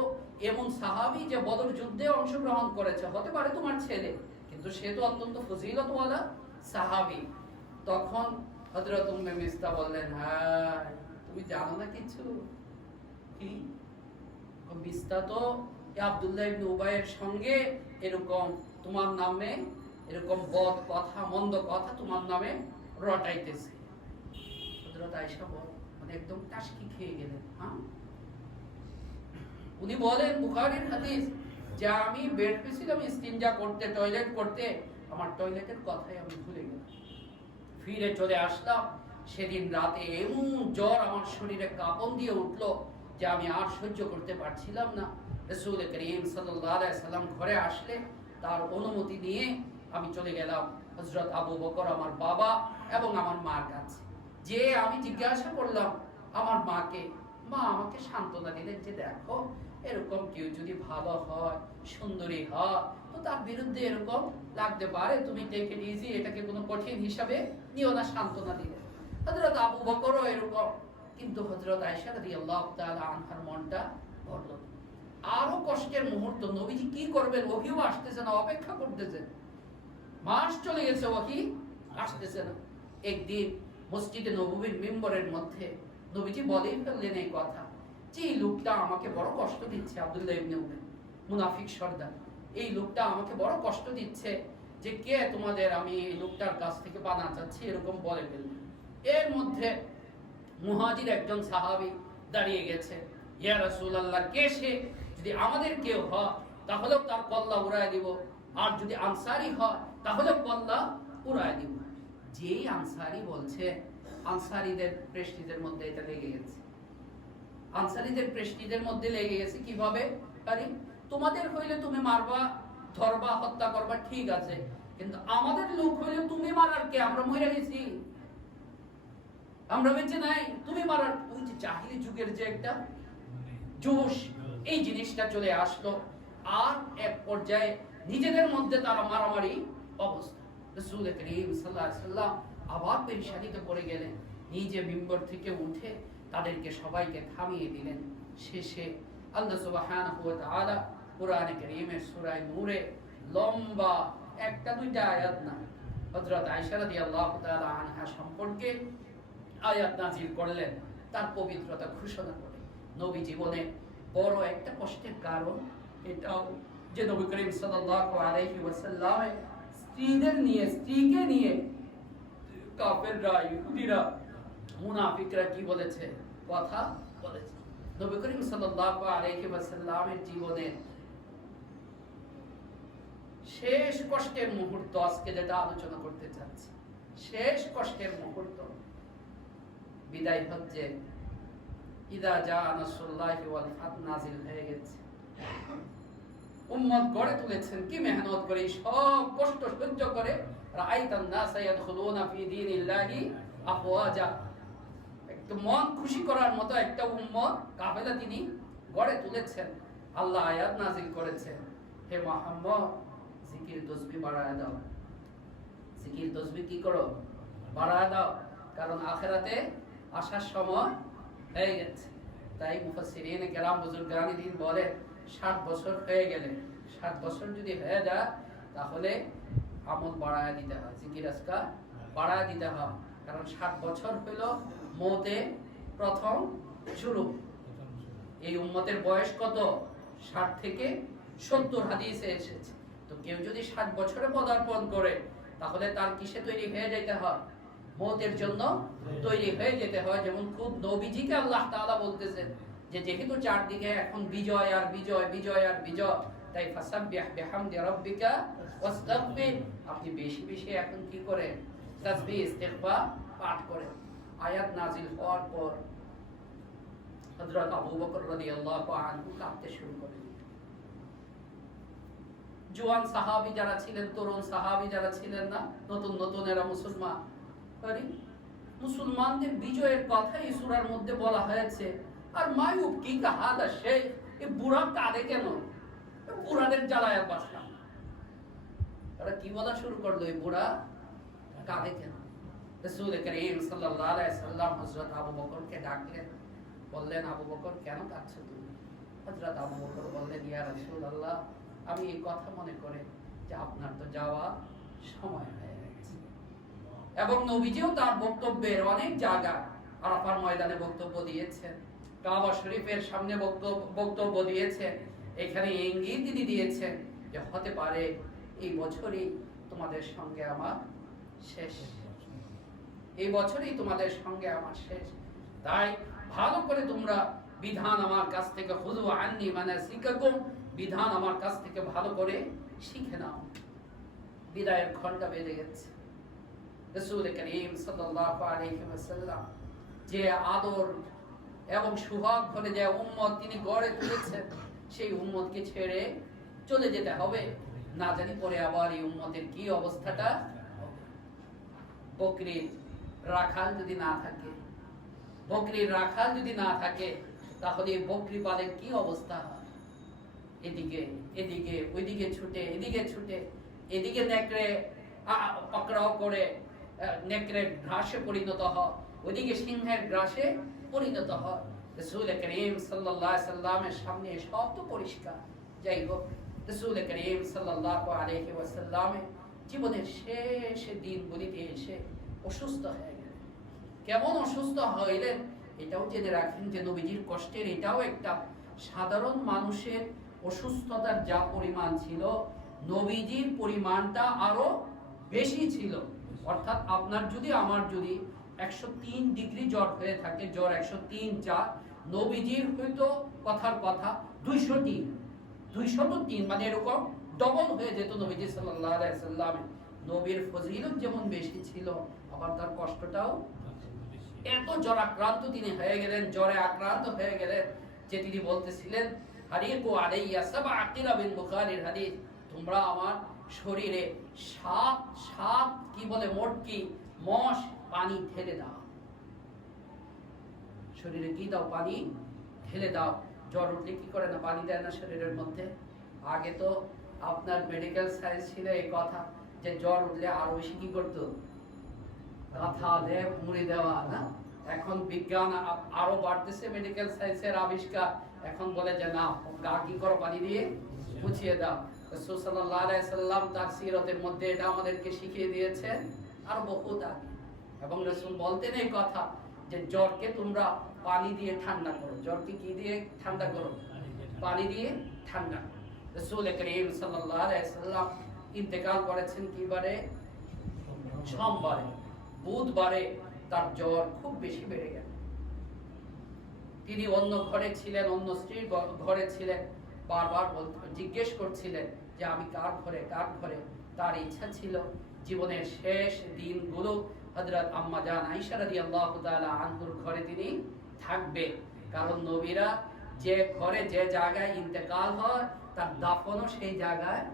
এমন সাহাবী যে বদর যুদ্ধে অংশগ্রহণ করেছে, হতে পারে তোমার ছেলে, কিন্তু সে তো অত্যন্ত ফজিলতওয়ালা সাহাবী। তখন হযরত উম্মে মিস্তা বললেন, হ্যাঁ তুমি জানো না কিছু, কি মিস্তা তো আব্দুল্লাহ ইবনে উবাইয়ের সঙ্গে এরকম তোমার নামে এরকম বদ কথা, মন্দ কথা তোমার নামে রটাইতেছে। হযরত আয়েশা মানে একদম টাসকি খেয়ে গেলেন। হ্যাঁ, উনি বলেন বুখারীর হাদিস যে আমি বেড পেছিলাম ইস্তিনজা করতে, টয়লেট করতে, আমার টয়লেটের কথাই আমি ভুলে গেলাম, ফিরে চলে আসলাম। সেদিন রাতে এমন জ্বর আমার শরীরে কাঁপন দিয়ে উঠলো যে আমি আর সহ্য করতে পারছিলাম না। রাসূল করিম সাল্লাল্লাহু আলাইহি সাল্লাম ঘরে আসলে তার অনুমতি নিয়ে আমি চলে গেলাম হযরত আবু বকর, আমার বাবা এবং আমার মার কাছে। যে আমি জিজ্ঞাসা করলাম আমার মাকে, মা আমাকে সান্ত্বনা দিলেন যে দেখো এরকম কেউ যদি ভালো হয়, সুন্দরী হয়, তো তার বিরুদ্ধে এরকম লাগতে পারে, তুমি টেক ইট ইজি, এটাকে কোনো কঠিন হিসাবে নিও না, সান্ত্বনা দিলেন। হযরত আবু বকরও এরকম। কিন্তু হযরত আয়েশা রাদিয়াল্লাহু তাআলা আনহার মনটা ভরল। আরো কষ্টের মুহূর্ত, নবীজি কি করবেন, ওহীও আসতেছে না, অপেক্ষা করতেছেন, মাস চলে গেছে, ওহী আসতেছে না। একদিন মসজিদে নববীর মিম্বরের মধ্যে নবীজি বলেই ফেললেন এই কথা, যে এই লোকটা আমাকে বড় কষ্ট দিচ্ছে, আব্দুল্লাহ ইবনে উবাই মুনাফিক সর্দার, এই লোকটা আমাকে বড় কষ্ট দিচ্ছে, যে কে তোমাদের, আমি এই লোকটার কাছ থেকে পানা চাচ্ছি, এরকম বলে ফেললেন। এর মধ্যে মুহাজির একজন সাহাবী দাঁড়িয়ে গেছে, ইয়া রাসূলুল্লাহ, কে সে? যদি আমাদের কেউ হয় তাহলেও তার কল্লা উড়ায় দিব, আর যদি আনসারী হয় তাহলেও কল্লা উড়ায় দিব। যেই আনসারী বলছে, আনসারীদের প্রেস্টিজের মধ্যে এটা লেগে গেছে, আনসারীদের প্রেস্টিজের মধ্যে লেগে গেছে। কিভাবে? আরে তোমাদের হইলে তুমি মারবা, ধরবা, হত্যা করবা, ঠিক আছে, কিন্তু আমাদের লোক হইলে তুমি মারার কে, আমরা মরে গেছি। আমরা বেঁচে নাই, তুমি মারার। ওই যে জাহিলি যুগের যে একটা জোশ, এই জিনিসটা চলে আসলো। আর এক পর্যায়ে নিজেদের মধ্যে তারা মারামারি অবস্থা। রাসূল করিম সাল্লাল্লাহু আলাইহি ওয়াসাল্লাম আবার পেরেশানিতে পড়ে গেলেন। নিজে মিম্বর থেকে উঠে তাদেরকে সবাইকে থামিয়ে দিলেন। শেষে আল্লাহ সুবহানাহু ওয়া তাআলা কোরআনে কারীমের সূরা নূরে লম্বা একটা দুইটা আয়াত না, হযরত আয়েশা রাদিয়াল্লাহু তাআলা আনহা সম্পর্কে আয়াত নাযিল করলেন, তার পবিত্রতা ঘোষণা করে। নবী জীবনে বড় একটা কষ্টের কারণ এটাও যে নবী করিম সাল্লাল্লাহু আলাইহি ওয়াসাল্লাম স্ত্রীকে নিয়ে কাফেররা, ইহুদিরা, মুনাফিকরা কি বলেছে, কথা বলেছে। নবী করিম সাল্লাল্লাহু আলাইহি ওয়াসাল্লামের জীবনে শেষ কষ্টের মুহূর্ত আজকে যেটা আলোচনা করতে চাচ্ছি, শেষ কষ্টের মুহূর্ত বিদায় হজ্জে ইদা জা নাসরুল্লাহি ওয়াল ফাত নাযিল হয়ে গেছে। উম্মত গড়ে তুলেছেন কি মেহনত করে, সব কষ্ট সহ্য করে। রাআইতান নাসা ইয়াদখুলুনা ফি দীনিল্লাহি আফওয়াজা, একটু মন খুশি করার মতো একটা উম্মত কাফেলা তিনি গড়ে তুলেছেন। আল্লাহ আয়াত নাযিল করেছেন, হে মুহাম্মদ জিকির তাসবিহ বাড়ায় দাও, জিকির তাসবিহ কি করো, বাড়ায় দাও, কারণ আখিরাতে আসার সময় হয়ে গেছে। তাই মুফাসসিরিনে কেরাম বুজুর্গানে দিন বলে 60 বছর হয়ে গেলে, 60 বছর যদি হয়ে যায় তাহলে আমল বাড়ায় দিতে হয়, জিকির আজকার বাড়ায় দিতে হয়। কারণ 60 বছর হইল মওতে প্রথম শুরু। এই উম্মতের বয়স কত, 60 থেকে 70 হাদিসে এসেছে। তো কেউ যদি 60 বছরে পদার্পণ করে তাহলে তার কিসে তৈরি হয়ে যেতে হয়, মওতের জন্য তৈরি হয়ে যেতে হয়। যেমন খুব নবীজিকে আল্লাহ তাআলা বলতেছেন যে যেহেতু চারদিকে এখন বিজয় আর বিজয়, বিজয় আর বিজয়, তাই ফাসাব্বিহ বিহামদি রাব্বিকা ওয়াস্তাগফির, আপনি বেশি বেশি এখন কি করেন, তাসবিহ ইস্তিগফার পাঠ করেন। আয়াত নাযিল হওয়ার পর হযরত আবু বকর রাদিয়াল্লাহু আনহু কাঁদতে শুরু করেন। জওয়ান সাহাবী যারা ছিলেন, তরুণ সাহাবী যারা ছিলেন না, নতুন নতুন এরা মুসলমান, মুসলমানদের বিজয়ের কথা এই সূরার মধ্যে বলা হয়েছে। আর মায়ুব কি কাহাদা শেখ, এই বুড়া কাঁদে কেন, বুড়াদের জ্বালায় বাঁচলাম। তারা কি বলা শুরু করলো, এই বুড়া কাঁদে কেন। রাসূল করিম সাল্লাল্লাহু আলাইহি ওয়াসাল্লাম হযরত আবু বকরকে ডাকলেন, বললেন আবু বকর কেন কাঁদছো তুমি? হযরত আবু বকর বললেন, ইয়া রাসূলুল্লাহ, আমি এই কথা মনে করে যে আপনার তো যাওয়া সময় হয়ে গেছে। এবং নবীজিও তার বক্তব্যের অনেক জায়গা আরাফার ময়দানে বক্তব্য দিয়েছেন, কাবা শরীফের সামনে বক্তব্য দিয়েছেন। এখানে ইঙ্গিত তিনি দিয়েছেন যে হতে পারে এই বছরই তোমাদের সঙ্গে আমার শেষ, এই বছরই তোমাদের সঙ্গে আমার শেষ। তাই ভালো করে তোমরা বিধান আমার কাছ থেকে খুযু আন্নী মানাসিকাকুম, বিধান আমার কাছ থেকে ভালো করে শিখে নাও। বিদায়ের ঘন্টা বেজে গেছে। রাসূল করিম সাল্লাল্লাহু আলাইহি ওয়াসাল্লাম যে আদর এবং সুহাগ ভরে যে উম্মত তিনি গড়ে তুলেছেন, সেই উম্মতকে ছেড়ে চলে যেতে হবে। না জানি পরে আবার এই উম্মতের কি অবস্থাটা। বকরির রাখাল যদি না থাকে, বকরির রাখাল যদি না থাকে তাহলে বকরি পালের কি অবস্থা হয়। এদিকে এদিকে ওইদিকে ছুটে, এদিকে ছুটে, এদিকে নেকড়ে পাকড়াও করে নেকড়ের ঘাসে পরিণত হয়, ওইদিকে সিংহের ঘাসে পরিণত হয়। রাসূল করিম সাল্লাল্লাহু আলাইহি সাল্লামের সামনে সব তো পরিষ্কার। যাই হোক, রাসূল করিম সাল্লাল্লাহু আলাইহি ওয়াসাল্লামের জীবনের শেষ দিনগুলিতে এসে অসুস্থ হয়ে গেলেন। কেমন অসুস্থ হইলেন এটাও জেনে রাখেন যে নবীজির কষ্টের এটাও একটা সাধারণ মানুষের অসুস্থতার যা পরিমাণ ছিল, নবীজির পরিমাণটা আরো বেশি ছিল। অর্থাৎ আপনার যদি আমার যদি 103 ডিগ্রি জ্বর হয়ে থাকে, জ্বর 103, নবীজির হয়তো কথার কথা 203, মানে এরকম ডবল হয়ে যেত নবীজি সাল্লাল্লাহু আলাইহি সাল্লাম। নবীর ফজিলত যেমন বেশি ছিল, আবার তার কষ্টটাও এত জ্বরাক্রান্ত তিনি হয়ে গেলেন, জ্বরে আক্রান্ত হয়ে গেলেন যে তিনি বলতেছিলেন, হারিকু আলাইয়া সাবআ কিরাবিন, বুখারীর হাদিস, তোমরা আমার শরীরে 7 কি বলে মোটকি মশ পানি ঢেলে দাও। শরীরে কি দাও? পানি ঢেলে দাও। জ্বর উঠলে কি করে না? পানি দেয় না শরীরের মধ্যে। আগে তো আপনার মেডিকেল সায়েন্স ছিল এই কথা যে জ্বর উঠলে আরো বেশি কি করতো? কাঁথা লেপ মুড়ি দেওয়া না। এখন বিজ্ঞান আরো বাড়তেছে, মেডিকেল সায়েন্সের আবিষ্কার। এখন বলে যে না, গা কি করো? পানি দিয়ে মুছিয়ে দাও। রাসূল সাল্লাল্লাহু আলাইহি সাল্লাম তার সিরাতের মধ্যে এটা আমাদেরকে শিখিয়ে দিয়েছেন আর বহুত আগে। এবং রাসূল বলতেন এই কথা যে জ্বরকে তোমরা পানি দিয়ে ঠান্ডা করো। জ্বরকে কি দিয়ে ঠান্ডা করো? পানি দিয়ে ঠান্ডা। রাসূল করিম সাল্লাল্লাহু আলাইহি সাল্লাম ইন্তেকাল করেছেন কি বারে? সোমবারে। বুধবারে তার জ্বর খুব বেশি বেড়ে গেল। তিনি অন্য ঘরে ছিলেন, অন্য স্ত্রীর ঘরে ছিলেন। বারবার জিজ্ঞেস করছিলেন যে আমি কার ঘরে, কার ঘরে। তার ইচ্ছা ছিল জীবনের শেষ দিনগুলো হযরত আম্মা জান আয়েশা রাদিয়াল্লাহু তাআলা আনহার ঘরে তিনি থাকবেন। কারণ নবীরা যে ঘরে যে জায়গায় ইন্তেকাল হয় তার দাফনও সেই জায়গায়।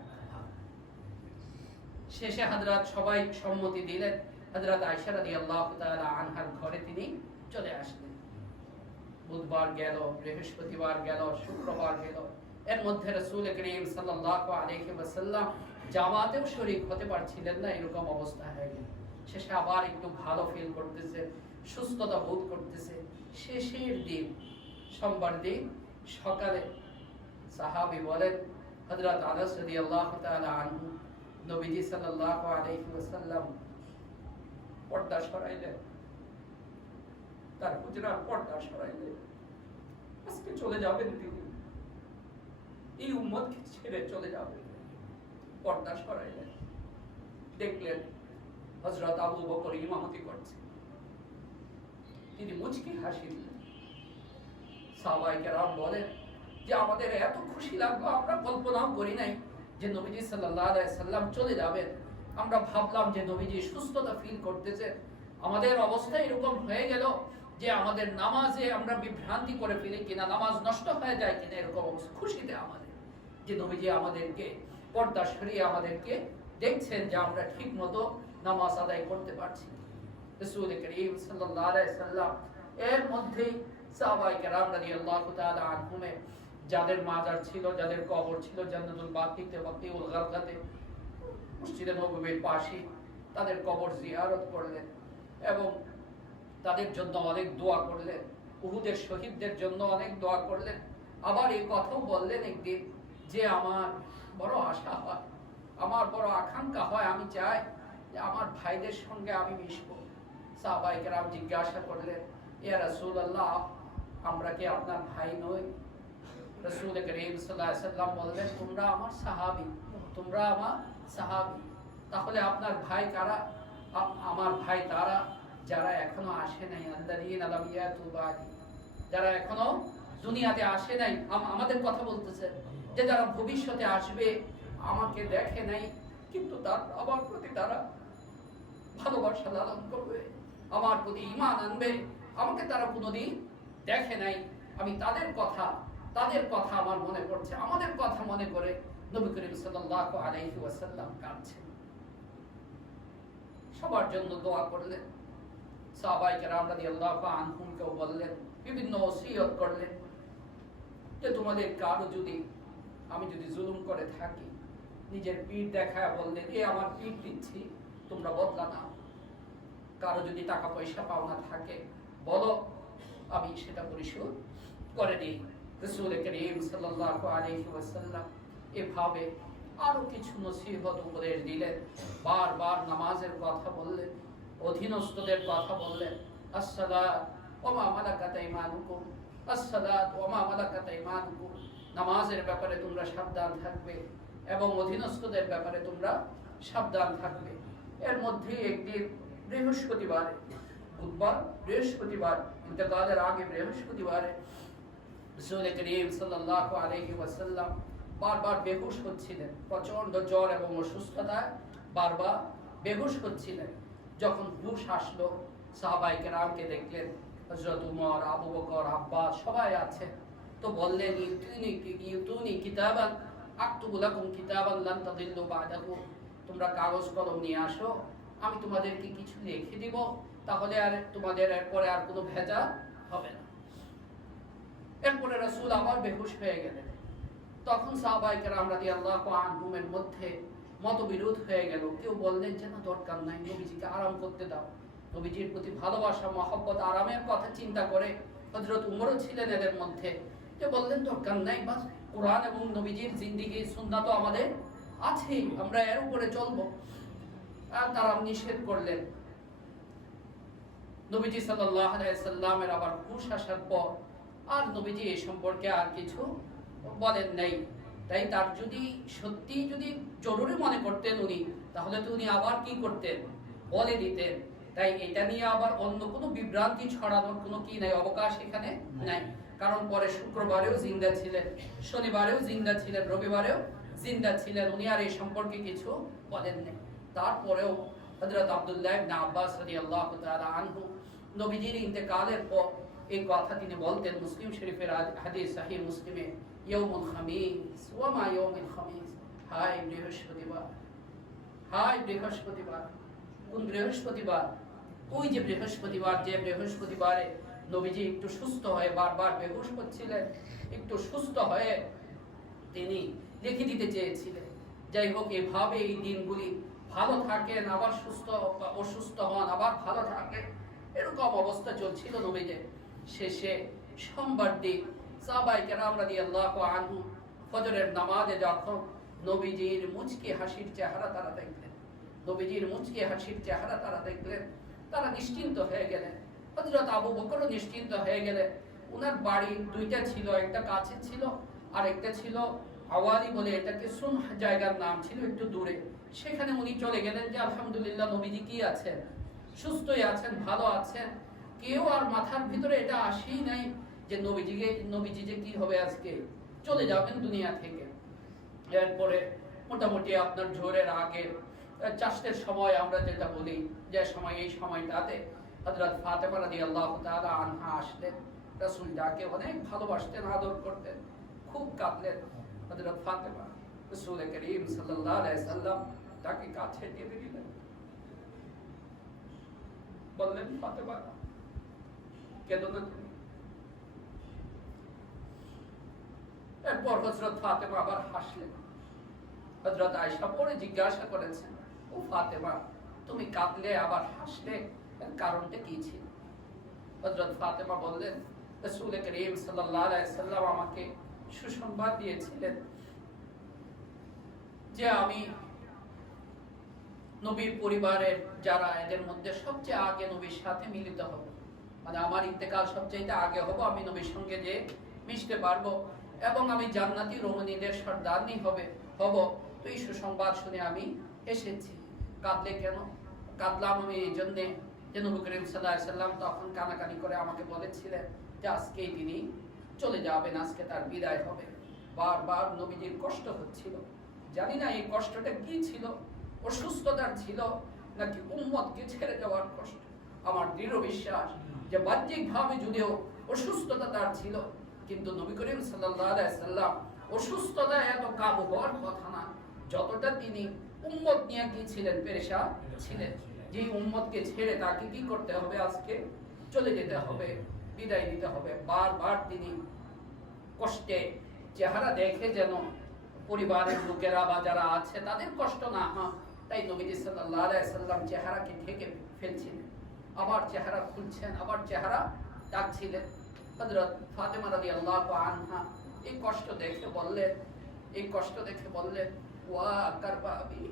শেষে হযরত সবাই সম্মতি দিলেন, হযরত আয়েশা রাদিয়াল্লাহু তাআলা আনহার ঘরে তিনি চলে আসলেন। বুধবার গেল, বৃহস্পতিবার গেল, শুক্রবার গেল। এর মধ্যে রাসূল করিম সাল্লাল্লাহু আলাইহি ওয়াসাল্লাম জামাতেও শরীক হতে পারছিলেন না, এরকম অবস্থা হয়ে গেল। শেষে আবার একটু ভালো ফিল করতেছে, সুস্থতা বোধ করতেছে। শেষের দিন, সোমবার দিন সকালে সাহাবী বলেন, হযরত আনাস রাদিয়াল্লাহু তাআলা আনহু নবীজি সাল্লাল্লাহু আলাইহি ওয়াসাল্লাম পর্দা সরাইলেন, তার হুজরার পর্দা সরাইলেন। আজকে চলে যাবেন তিনি, এই উম্মতকে ছেড়ে চলে যাবেন। পর্দা সরাইলেন, দেখলেন হযরত আবু বকর ইমামতি করছে। তিনি মুচকি হাসি দিলেন। সাহাবায়ে কেরাম বলেন যে আমাদের এত খুশি লাগলো, আমরা কল্পনাও করি নাই যে নবীজি সাল্লাল্লাহু আলাইহি সাল্লাম চলে যাবেন। আমরা ভাবলাম যে নবীজি সুস্থতা ফিল করতেছে। আমাদের অবস্থা এরকম হয়ে গেল যে আমাদের নামাজে আমরা বিভ্রান্তি করে ফেলি কিনা, নামাজ নষ্ট হয়ে যায় কিনা, এরকম অবস্থা। খুশিতে আমাদের যে নবীজি আমাদেরকে পর্দা সরিয়ে আমাদেরকে দেখছেন যে আমরা ঠিক মতো নামাজ আদায় করতে পারছি। রাসূল করিম সাল্লাল্লাহু আলাইহি সাল্লাম এর মধ্যেই সাহাবায়ে কেরাম রাদিয়াল্লাহু তাআলা আনহুম যাদের মাজার ছিল, যাদের কবর ছিল জান্নাতুল বাকিতে, বাকিউল গারকাতে, মসজিদে নববীর পাশে, তাদের কবর জিয়ারত করলেন এবং তাদের জন্য অনেক দোয়া করলেন। উহুদের শহীদদের জন্য অনেক দোয়া করলেন। আবার এই কথাও বললেন একদিন যে আমার বড় আশা হয়, আমার বড় আকাঙ্ক্ষা হয়, আমি চাই যে আমার ভাইদের সঙ্গে আমি মিশবো। সাহাবায়ে কেরাম জিজ্ঞাসা করলেন, ইয়া রাসূলুল্লাহ, আমরা কি আপনার ভাই নই? রাসূল করিম সাল্লাল্লাহু আলাইহি সাল্লাম বললেন, তোমরা আমার সাহাবী, তোমরা আমার সাহাবী। তাহলে আপনার ভাই কারা? আমার ভাই তারা যারা এখনো আসে নাই, আল্লাযীনা লাম ইয়াতু বাদি, যারা এখনো দুনিয়াতে আসে নাই। আমাদের কথা বলতেছে যে যারা ভবিষ্যতে আসবে, আমাকে দেখে নাই কিন্তু তার আমার প্রতি তারা ভালোবাসা লালন করবে, আমার প্রতি ঈমান আনবে। আমাকে তারা কোনোদিন দেখে নাই, আমি তাদের কথা আমার মনে পড়ছে। আমাদের কথা মনে করে নবী করিম সাল্লাল্লাহু আলাইহি ওয়াসাল্লাম কাঁদছেন। সবার জন্য দোয়া করলেন। সাহাবায়ে কেরাম রাদিয়াল্লাহু আনহুমকেও বললেন, বিভিন্ন ওসিয়ত করলেন যে তোমাদের কারো যদি আমি যদি জুলুম করে থাকি, নিজের পিঠ দেখায় বললেন, এ আমার পিঠ দিচ্ছি, তোমরা বদলা নাও। কারো যদি টাকা পয়সা পাওনা থাকে বলো, আমি সেটা পরিশোধ করে দিই। রাসূল করিম সাল্লাল্লাহু আলাইহি ওয়াসাল্লাম এভাবে আরো কিছু নসিহত উপদেশ দিলেন। বারবার নামাজের কথা বললেন, অধীনস্থদের কথা বললেন। আসসালাত ওয়া মা মালাকাত আইমানুকুম, আসসালাত ওয়া মা মালাকাত আইমানুকুম, নামাজের ব্যাপারে তোমরা সাবধান থাকবে এবং অধীনস্থদের ব্যাপারে তোমরা সাবধান থাকবে। এর মধ্যে একদিন বৃহস্পতিবারে, বুধবার বৃহস্পতিবার, ইন্তেকালের আগে বৃহস্পতিবারে রাসূল করিম সাল্লাল্লাহু আলাইহি ওয়াসাল্লাম বারবার বেহুশ হচ্ছিলেন। প্রচন্ড জ্বর এবং অসুস্থতায় বারবার বেহুশ হচ্ছিলেন। যখন হুশ আসলো, সাহাবায়ে কেরামকে দেখলেন, হযরত উমর, আবু বকর, আব্বাস সবাই আছেন। তো বললেন, ইউতুনি কিতাবান আকতুবু লাকুম কিতাবান লান তাদিল্লু বা'দাহু, তোমরা কাগজ কলম নিয়ে আসো, আমি তোমাদেরকে কিছু লিখে দিব, তাহলে আর তোমাদের এরপরে আর কোনো ভেজা হবে না। এরপরে রাসূল আবার বেহুশ হয়ে গেলেন। তখন সাহাবায়ে কেরাম রাদিয়াল্লাহু আনহুমের মধ্যে মতবিরোধ হয়ে গেল। কেউ বললেন যে না, দরকার নাই, নবীজিকে আরাম করতে দাও। নবীজির প্রতি ভালোবাসা, মহব্বত, আরামের কথা চিন্তা করে হযরত উমরও ছিলেন এদের মধ্যে, যে বললেন দরকার নাই, বাস কোরআন এবং নবীজির জিন্দেগি সুন্নাত তো আমাদের আছেই, আমরা এর উপরে চলবো। আর তারা নিষেধ করলেন। নবীজি সাল্লাল্লাহু আলাইহি সাল্লামের আবার হুঁশ আসার পর আর নবীজি এই সম্পর্কে আর কিছু বলেন নাই। তাই তার যদি জরুরি মনে করতেন উনি, তাহলে তো উনি আবার কি করতেন, বলে দিতেন। তাই এটা নিয়ে আবার অন্য কোনো বিভ্রান্তি ছড়ানোর কোনো কি নাই, অবকাশ এখানে নাই। কারণ পরে শুক্রবারেও জিন্দা ছিলেন, শনিবারেও জিন্দা ছিলেন, রবিবারেও জিন্দা ছিলেন, উনি আর এই সম্পর্কে কিছু বলেন নাই। তারপরেও হযরত আব্দুল্লাহ ইবনে আব্বাস রাদিয়াল্লাহু তাআলা আনহু নবীজির ইন্তেকালের পর এই কথা তিনি বলতেন। মুসলিম শরীফের হাদিস, সহিহ মুসলিমে, ইয়াউমুল খামিস ওয়া মা ইয়াউমুল খামিস, হায় বৃহস্পতিবার, হায় বৃহস্পতিবার। কোন বৃহস্পতিবার? ওই যে বৃহস্পতিবার, যে বৃহস্পতিবারে নবীজি একটু সুস্থ হয়ে, বারবার বেহুশ হচ্ছিলেন, একটু সুস্থ হয়ে তিনি লিখে দিতে চেয়েছিলেন। যাই হোক, এভাবে এই দিনগুলি ভালো থাকেন, আবার অসুস্থ হন, আবার ভালো থাকেন, এরকম অবস্থা চলছিল নবীদের। শেষে সোমবার দিন সাহাবায়ে কেরাম রাদিয়াল্লাহু আনহু ফজরের নামাজে যখন নবীজির মুচকি হাসির চেহারা তারা দেখলেন, নবীজির মুচকি হাসির চেহারা তারা দেখলেন, তারা নিশ্চিন্ত হয়ে গেলেন। হযরত আবু বকরও নিশ্চিন্ত হয়ে গেলেন। উনার বাড়ি দুইটা ছিল, একটা কাছে ছিল আর একটা ছিল আওয়ালি বলে, এটাকে সুনহ জায়গার নাম ছিল, একটু দূরে। সেখানে উনি চলে গেলেন যে আলহামদুলিল্লাহ নবীজি কি আছেন, সুস্থই আছেন, ভালো আছেন। কেউ আর মাথার ভিতরে এটা আসেই নাই যে নবীজি যে কি হবে, আজকে চলে যাবেন দুনিয়া থেকে। এরপরে মোটামুটি আপনার জোহরের আগে চাষের সময় আমরা যেটা বলি, যে সময়, এই সময়টাতে হযরত ফাতেমা রাদিয়াল্লাহু তাআলা আনহা আসলেন। রাসূল যাকে অনেক ভালোবাসতেন, আদর করতেন, খুব কাঁদলেন। হযরত ফাতেমা রাসূল করিম সাল্লাল্লাহু আলাইহি সাল্লাম তাকে কাছে টেনে নিলেন, বললেন ফাতেমা কেঁদো না তুমি। এরপর হযরত ফাতেমা আবার হাসলেন। হযরত আয়েশা পরে জিজ্ঞাসা করেছেন, ও ফাতেমা, তুমি কাঁদলে আবার হাসলে, এর কারণটা কি ছিল? হযরত ফাতেমা বললেন, রাসূল করিম সাল্লাল্লাহু আলাইহি সাল্লাম আমাকে সুসংবাদ দিয়েছিলেন যে আমি নবীর পরিবারের যারা, এদের মধ্যে সবচেয়ে আগে নবীর সাথে মিলিত হব, মানে আমার ইন্তেকাল সবচেয়ে আগে হব, আমি নবীর সঙ্গে যে মিশতে পারবো, এবং আমি জান্নাতি রমণীদের সর্দারনি হব। তো এই সুসংবাদ শুনে আমি এসেছি। কাঁদলে কেন? কাঁদলাম আমি এই জন্যে যে নবী করিম সাল্লাল্লাহু আলাইহি সাল্লাম তখন কানাকানি করে আমাকে বলেছিলেন যে আজকেই তিনি চলে যাবেন, আজকে তার বিদায় হবে। বারবার নবীজির কষ্ট হচ্ছিল। জানি না এই কষ্টটা কি ছিল, অসুস্থতার ছিল নাকি উম্মতকে ছেড়ে যাওয়ার কষ্ট। আমার দৃঢ় বিশ্বাস যে বাহ্যিকভাবে যদিও অসুস্থতা তার ছিল, কিন্তু নবী করিম সাল্লাল্লাহু আলাইহি সাল্লাম অসুস্থতা এত কাবু হওয়ার কথা না, যতটা তিনি উম্মত নিয়ে কি ছিলেন, পেরেশান ছিলেন। যে উম্মতকে ছেড়ে তাকে কি করতে হবে, আজকে চলে যেতে হবে, বিদায় দিতে হবে। বারবার তিনি কষ্টে চেহারা দেখে যেন পরিবারের লোকেরা বা যারা আছে তাদের কষ্ট না হয়, তাই নবীজি সাল্লাল্লাহু আলাইহি সাল্লাম চেহারাকে ঢেকে ফেলছিলেন, আবার চেহারা খুলছেন, আবার চেহারা ঢাকছিলেন। হযরত ফাতেমা রাদিয়াল্লাহু আনহা এই কষ্ট দেখে বললেন, ওয়া কারবাবি,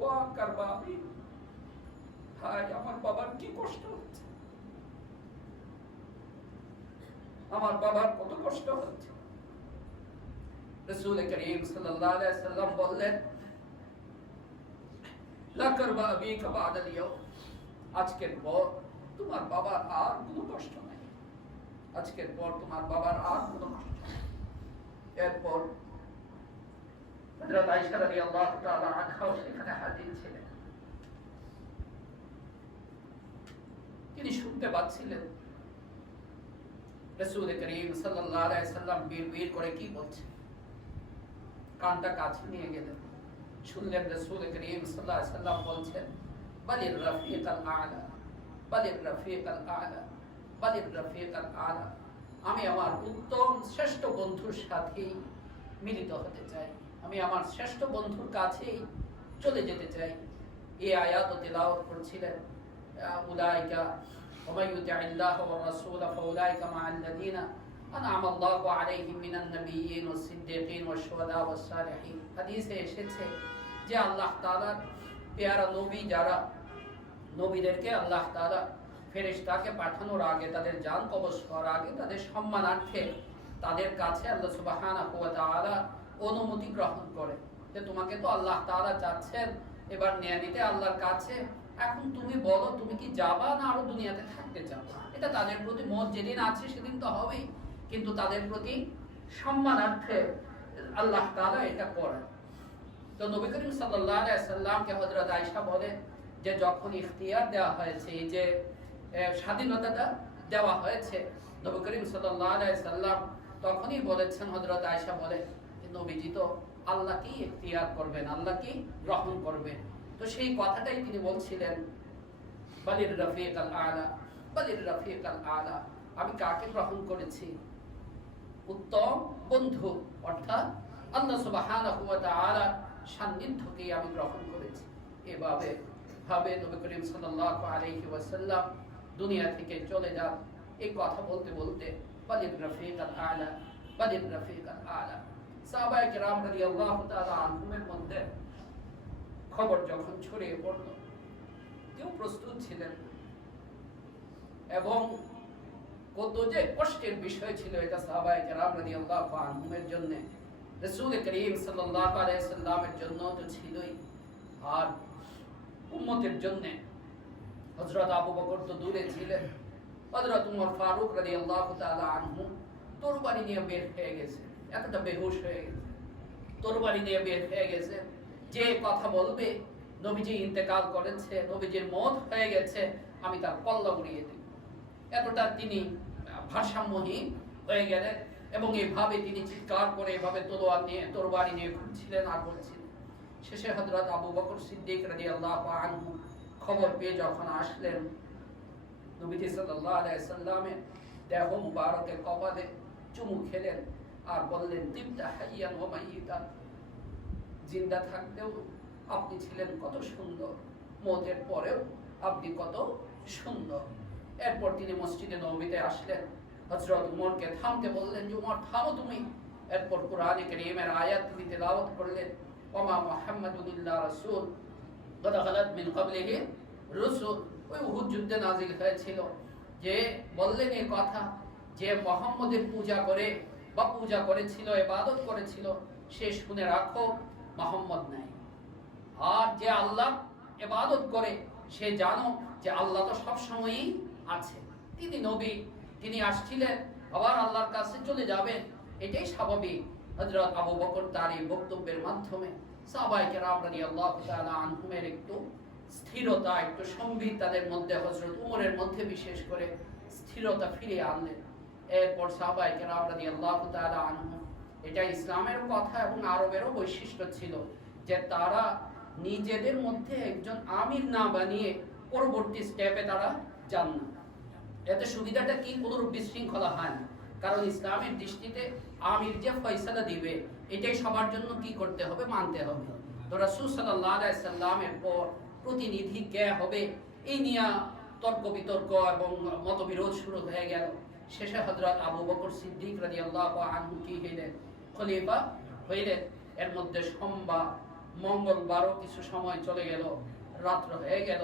ওয়া কারবাবি, হায় আমার বাবার কি কষ্ট হচ্ছে, আমার বাবার কত কষ্ট হচ্ছে। রাসূল করিম সাল্লাল্লাহু আলাইহি সাল্লাম বললেন, লা কারবাবি বাদাল ইয়াউম, আজকের পর তোমার বাবার আর কোনো কষ্ট নাই, আজকের পর তোমার বাবার আর কোনো কষ্ট নাই। এরপর হযরত আয়েশা রাদিয়াল্লাহু তাআলা আনহা সেখানে হাজির ছিলেন। তিনি শুনতে পাচ্ছিলেন রাসূল করিম সাল্লাল্লাহু আলাইহি সাল্লাম বীর করে কি বলছেন। কানটা কাছে নিয়ে গেলেন, শুনলেন রাসূল করিম সাল্লাল্লাহু আলাইহি সাল্লাম বলছেন, বালির রাফিকাল আ'লা, বালির রফিকাল আলা, বালির রফিকাল আলা। আমি আমার উত্তম শ্রেষ্ঠ বন্ধুর সাথেই মিলিত হতে চাই, আমি আমার শ্রেষ্ঠ বন্ধুর কাছেই চলে যেতে চাই। এই আয়াত তিলাওয়াত করছিলেন উলাইকা ওয়া ইউতি'আল্লাহু ওয়া রাসূলা ফাউলাইকা মা'আল্লাযীনা আন'আমা আল্লাহু আলাইহিম মিনান নাবিয়্যিন ওয়াস সিদ্দীকিন ওয়াশ শুহাদা ওয়াস সালিহিন। হাদিসে এসেছে যে আল্লাহ তাআলার পেয়ারা নবী যারা, নবীদেরকে আল্লাহ তাআলা ফেরেশতাকে পাঠানোর আগে, তাদের জান কবজ করার আগে, তাদের সম্মানার্থে তাদের কাছে আল্লাহ সুবহানাহু ওয়া তাআলা অনুমতি গ্রহণ করে যে তোমাকে তো আল্লাহ তাআলা চাচ্ছেন এবার নিয়ে নিতে আল্লাহর কাছে, এখন তুমি বলো তুমি কি যাবা না আরো দুনিয়াতে থাকতে চাও। এটা তাদের প্রতি মত যেদিন আছে সেদিন তো হবেই, কিন্তু তাদের প্রতি সম্মানার্থে আল্লাহ তাআলা এটা করেন। তো নবী করিম সাল্লাল্লাহু আলাইহি সাল্লামকে হযরত আয়েশা বলে যে যখন ইখতিয়ার দেওয়া হয়েছে, এই যে স্বাধীনতাটা দেওয়া হয়েছে, নবী করিম সাল্লাল্লাহু আলাইহি সাল্লাম তখনই বলেছেন, হযরত আয়েশা বলে নবীজি তো আল্লাহকেই ইখতিয়ার করবেন, আল্লাহকেই গ্রহণ করবেন। তো সেই কথাটাই তিনি বলছিলেন, বালির রফিকাল আলা, বালির রফিকাল আলা। আমি কাকে গ্রহণ করেছি? উত্তম বন্ধু, অর্থাৎ আল্লাহ সুবহানাহু ওয়া তাআলা সান্নিধ্যকে আমি গ্রহণ করেছি। এভাবে ভাবে নবী করিম সাল্লাল্লাহু আলাইহি ওয়াসাল্লাম দুনিয়া থেকে চলে যান। এই কথা বলতে বলতে বালির রফিকাল আলা, বালির রফিকাল আলা। সাহাবায়ে কেরাম রাদিয়াল্লাহু তাআলা আনহুমের মধ্যে খবর যখন ছড়িয়ে পড়ল, কেউ প্রস্তুত ছিলেন, এবং কত যে কষ্টের বিষয় ছিল এটা সাহাবায়ে কেরাম রাদিয়াল্লাহু আনহুমের জন্য, রাসূল করিম সাল্লাল্লাহু আলাইহি সাল্লামের জন্য তো ছিলই, আর উম্মতের জন্য হযরত আবু বকর তো দূরে ছিলেন, হযরত উমর ফারুক রাদিয়াল্লাহু তাআলা আনহু তরবারি নিয়ে বের হয়ে গেছে, এতটা বেহুশ হয়ে গেছে, তরবারি নিয়ে বের হয়ে গেছে, যে কথা বলবে নবীজি ইন্তেকাল করেছে, নবীজির মওত হয়ে গেছে, আমি তার কল্লা উড়িয়ে দেব, এতটা তিনি ভারসাম্যহীন হয়ে গেলেন। এবং এইভাবে তিনি চিৎকার করে এভাবে তলোয়ার নিয়ে, তরবারি নিয়ে ঘুরছিলেন আর বলছিলেন। শেষে হযরত আবু বকর সিদ্দিক রাদিয়াল্লাহু আনহু খবর পেয়ে যখন আসলেন, নবীজি সাল্লাল্লাহু আলাইহি সাল্লামের দেহ মুবারকের কপালে চুমু খেলেন আর বললেন, তিবতা হাইয়ান ওয়া মাইয়িতান, জিন্দা থাকতেও আপনি ছিলেন কত সুন্দর, মওতের পরেও আপনি কত সুন্দর। এরপর তিনি মসজিদে নববীতে আসলেন, হযরত উমরকে থামতে বললেন যে উমর থামো তুমি। এরপর কোরআনে কারীমের আয়াত তিনি তেলাওয়াত করলেন, ওমা মুহাম্মাদুন ইল্লা রাসূল কদ খালাত মিন ক্বাবলিহি রুসুল। ওই উহুদ যুদ্ধে নাযিল হয়েছিল, যে বললেন এই কথা যে মুহাম্মদের পূজা করে বা পূজা করেছিল, ইবাদত করেছিল, সে শুনে রাখো মুহাম্মদ নাই। আর যে আল্লাহ ইবাদত করে সে জানো যে আল্লাহ তো সব সময়ই আছে, তিনি নবী, তিনি আসছিলেন, আবার আল্লাহর কাছে চলে যাবেন, এটাই স্বাভাবিক। হযরত আবু বকর তার এই বক্তব্যের মাধ্যমে সাহাবায়ে কেরাম রাদিয়াল্লাহু তাআলা আনহুমের একটু স্থিরতা, একটু সম্বিত তাদের মধ্যে, হযরত উমরের মধ্যে বিশেষ করে স্থিরতা ফিরিয়ে আনলেন। এরপর সাহাবায়ে কেরাম রাদিয়াল্লাহু তাআলা আনহু, এটা ইসলামের কথা এবং আরবেরও বৈশিষ্ট্য ছিল যে তারা নিজেদের মধ্যে একজন আমির না বানিয়ে পরবর্তী স্টেপে তারা যান না। এতে সুবিধাটা কি, কোনরূপ বিশৃঙ্খলা হয় না, কারণ ইসলামের দৃষ্টিতে আমির যে ফয়সালা দিবে এটাই সবার জন্য কি করতে হবে, মানতে হবে। তো রাসূল সাল্লাল্লাহু আলাইহি সাল্লামের পর প্রতিনিধি কে হবে এই নিয়ে তর্ক বিতর্ক এবং মতবিরোধ শুরু হয়ে গেল। শেষে হযরত আবু বকর সিদ্দিক রাদিয়াল্লাহু আনহু কি হইলেন, খলিফা হইলেন। এর মধ্যে সোমবার মঙ্গলবারও কিছু সময় চলে গেল, রাত্র হয়ে গেল।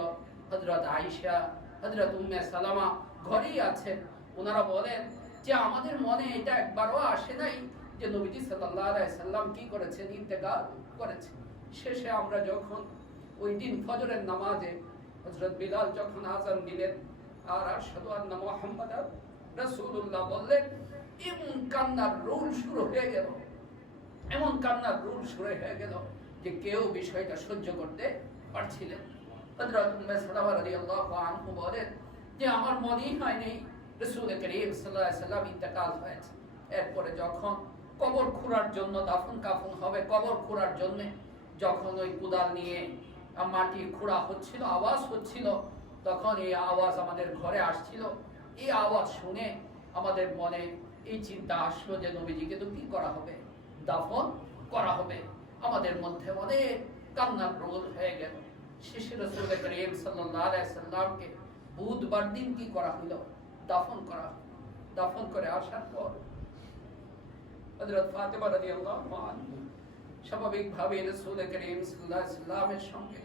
হযরত আয়েশা, হযরত উম্মে সালামা ঘরেই আছেন। ওনারা বলেন যে আমাদের মনে এটা একবারও আসে নাই যে নবীজি সাল্লাল্লাহু আলাইহি সাল্লাম কি করেছেন, ইন্তেকাল করেছেন। শেষে আমরা যখন ওই দিন ফজরের নামাজে হযরত বিলাল যখন আযান দিলেন আর আশহাদু আন্না মুহাম্মাদার রাসূলুল্লাহ বললেন, এমন কান্নার রোল শুরু হয়ে গেল, এমন কান্নার রোল শুরু হয়ে গেল যে কেউ বিষয়টা সহ্য করতে পারছিলেন। হযরত উম্মে সালামা রাদিয়াল্লাহু আনহু বলেন যে আমার মনেই হয়নি রাসূল করিম সাল্লাল্লাহু আলাইহি সাল্লাম ইন্তেকাল হয়েছে। এরপরে যখন কবর খোঁড়ার জন্য, দাফন কাফন হবে, কবর খোঁড়ার জন্য যখন ওই কুদাল নিয়ে মাটি খোঁড়া হচ্ছিল, আওয়াজ হচ্ছিল, তখন এই আওয়াজ আমাদের ঘরে আসছিল। এই আওয়াজ শুনে আমাদের মনে এই চিন্তা আসলো যে নবীজিকে তো কি করা হবে, দাফন করা হবে। আমাদের মধ্যে অনেক কান্নার প্রবল হয়ে গেল। শেষে রাসূল করিম সাল্লাল্লাহু আলাইহি সাল্লামকে বুধবার দিন কি করা হলো, দাফন করা। দাফন করে আসার পর হযরত ফাতেমা রাদিয়াল্লাহু আনহা স্বাভাবিকভাবে রাসূল করিম সাল্লাল্লাহু আলাইহি সাল্লামের সঙ্গে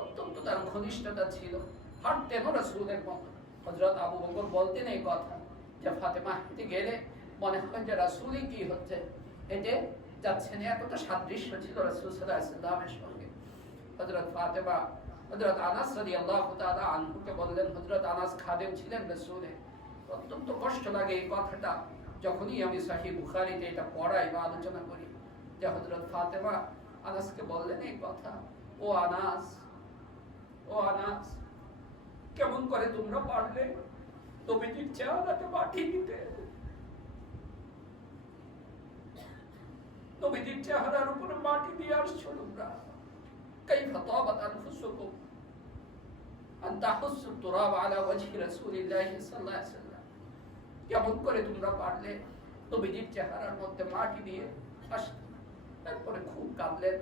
অত্যন্ত তার ঘনিষ্ঠতা ছিল, হাঁটতেন রাসূলের মতো। হযরত আবু বকর বলতেন এই কথা যে ফাতেমা হেঁটে গেলে মনে হয় যে রাসূলই কি হচ্ছে, হেঁটে যাচ্ছেন। এতটা সাদৃশ্য ছিল রাসূল সাল্লাল্লাহু আলাইহি সাল্লামের সঙ্গে। হযরত ফাতেমা হযরত আনাস রাদিয়াল্লাহু তাআলা আনহুকে বললেন, হযরত আনাস খাদেম ছিলেন রাসূলের। অত্যন্ত কষ্ট লাগে এই কথাটা যখনই আমি সহিহ বুখারীতে এটা পড়াই বা আলোচনা করি, যে হযরত ফাতেমা আনাসকে বললেন এই কথা, ও আনাস, ও আনাস, কেমন করে তোমরা পারলে নবীজির চেহারাকে মাটি দিতে? নবীজির চেহারার উপরে মাটি দিয়ে আসছো তোমরা। কাইফা তাবাত আনফুসুকুম আন তাহুসসু তুরাব আলা ওয়াজহি রাসূলিল্লাহি সাল্লাল্লাহু আলাইহি ওয়াসাল্লাম। কেমন করে তোমরা পারলে নবীজির চেহারার মধ্যে মাটি দিয়ে আসতে? তারপরে খুব কাঁদলেন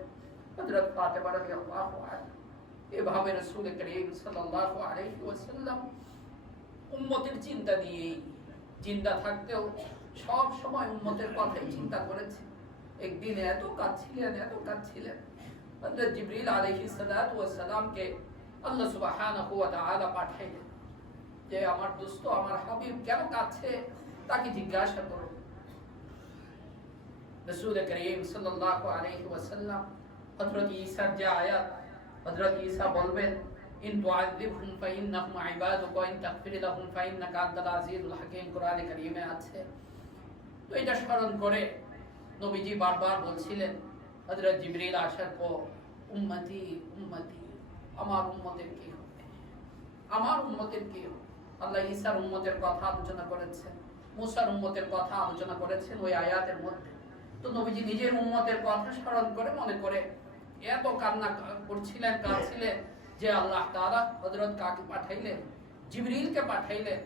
হযরত ফাতেমা রাদিয়াল্লাহু আনহা। এভাবে রাসূল করিম সাল্লাল্লাহু আলাইহি ওয়াসাল্লাম উম্মতের চিন্তা নিয়েই জিন্দা থাকতেও সব সময় উম্মতের কথাই চিন্তা করেছেন। একদিন এত কাঁদছিলেন হযরত জিবরিল আলাইহিস সালাতু ওয়াস সালামকে আল্লাহ সুবহানাহু ওয়া তাআলা পাঠাইলেন যে আমার দোস্ত, আমার হাবিব কেন কাঁদছে তাকে জিজ্ঞাসা করো। রাসূল করিম সাল্লাল্লাহু আলাইহি ওয়াসাল্লাম হযরত ঈসার যে আয়াত, হযরত ঈসা বলবেন ইন তুআযিবহুম ফাইন্নাহুম ইবাদুকা ওয়া ইন তাগফির লাহুম ফাইন্নাকা আনতাল আজিজুল হাকীম, কোরআনে কারীমে আছে। তো এটা স্মরণ করে নবীজি বারবার বলছিলেন হযরত জিবরিল আসার পর, উম্মতি উম্মতি, আমার উম্মতের কি হবে, আমার উম্মতের কি হবে। আল্লাহ ঈসার উম্মতের কথা আলোচনা করেছেন, মুসার উম্মতের কথা আলোচনা করেছেন ওই আয়াতের মধ্যে। তো নবীজি নিজের উম্মতের কথা স্মরণ করে মনে করে এত কান্না করছিলেন, কাঁদছিলেন যে আল্লাহ তাআলা হযরত কাকে পাঠাইলেন, জিবরিলকে পাঠাইলেন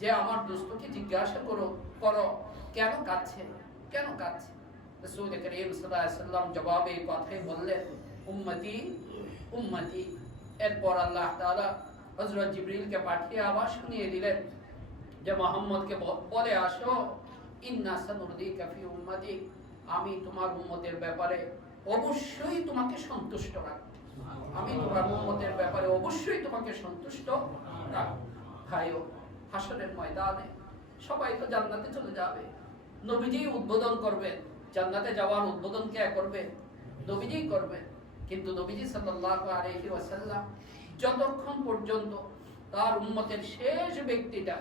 যে আমার দোস্তকে জিজ্ঞাসা করো কেন কাঁদছে, কেন কাঁদছে। রাসূল করিম সাল্লাল্লাহু আলাইহি ওয়াসাল্লাম জবাবে এই কথাই বললেন, উম্মতি উম্মতি। এরপর আল্লাহ তাআলা হযরত জিবরিলকে পাঠিয়ে আবার শুনিয়ে দিলেন যে মুহাম্মদকে বলে আসো, ইন্না সানুরদিকা ফি উম্মতি, আমি তোমার উম্মতের ব্যাপারে অবশ্যই তোমাকে সন্তুষ্ট রাখব। আমি তোমার উম্মতের ব্যাপারে অবশ্যই তোমাকে সন্তুষ্ট রাখব। ভাইও, হাসরের ময়দানে সবাই তো জান্নাতে চলে যাবে, নবীজি উদ্বোধন করবেন। জান্নাতে যাওয়ার উদ্বোধন কে করবে? নবীজি করবেন। কিন্তু নবীজি সাল্লাল্লাহু আলাইহি ওয়াসাল্লাম যতক্ষণ পর্যন্ত তার উম্মতের শেষ ব্যক্তিটা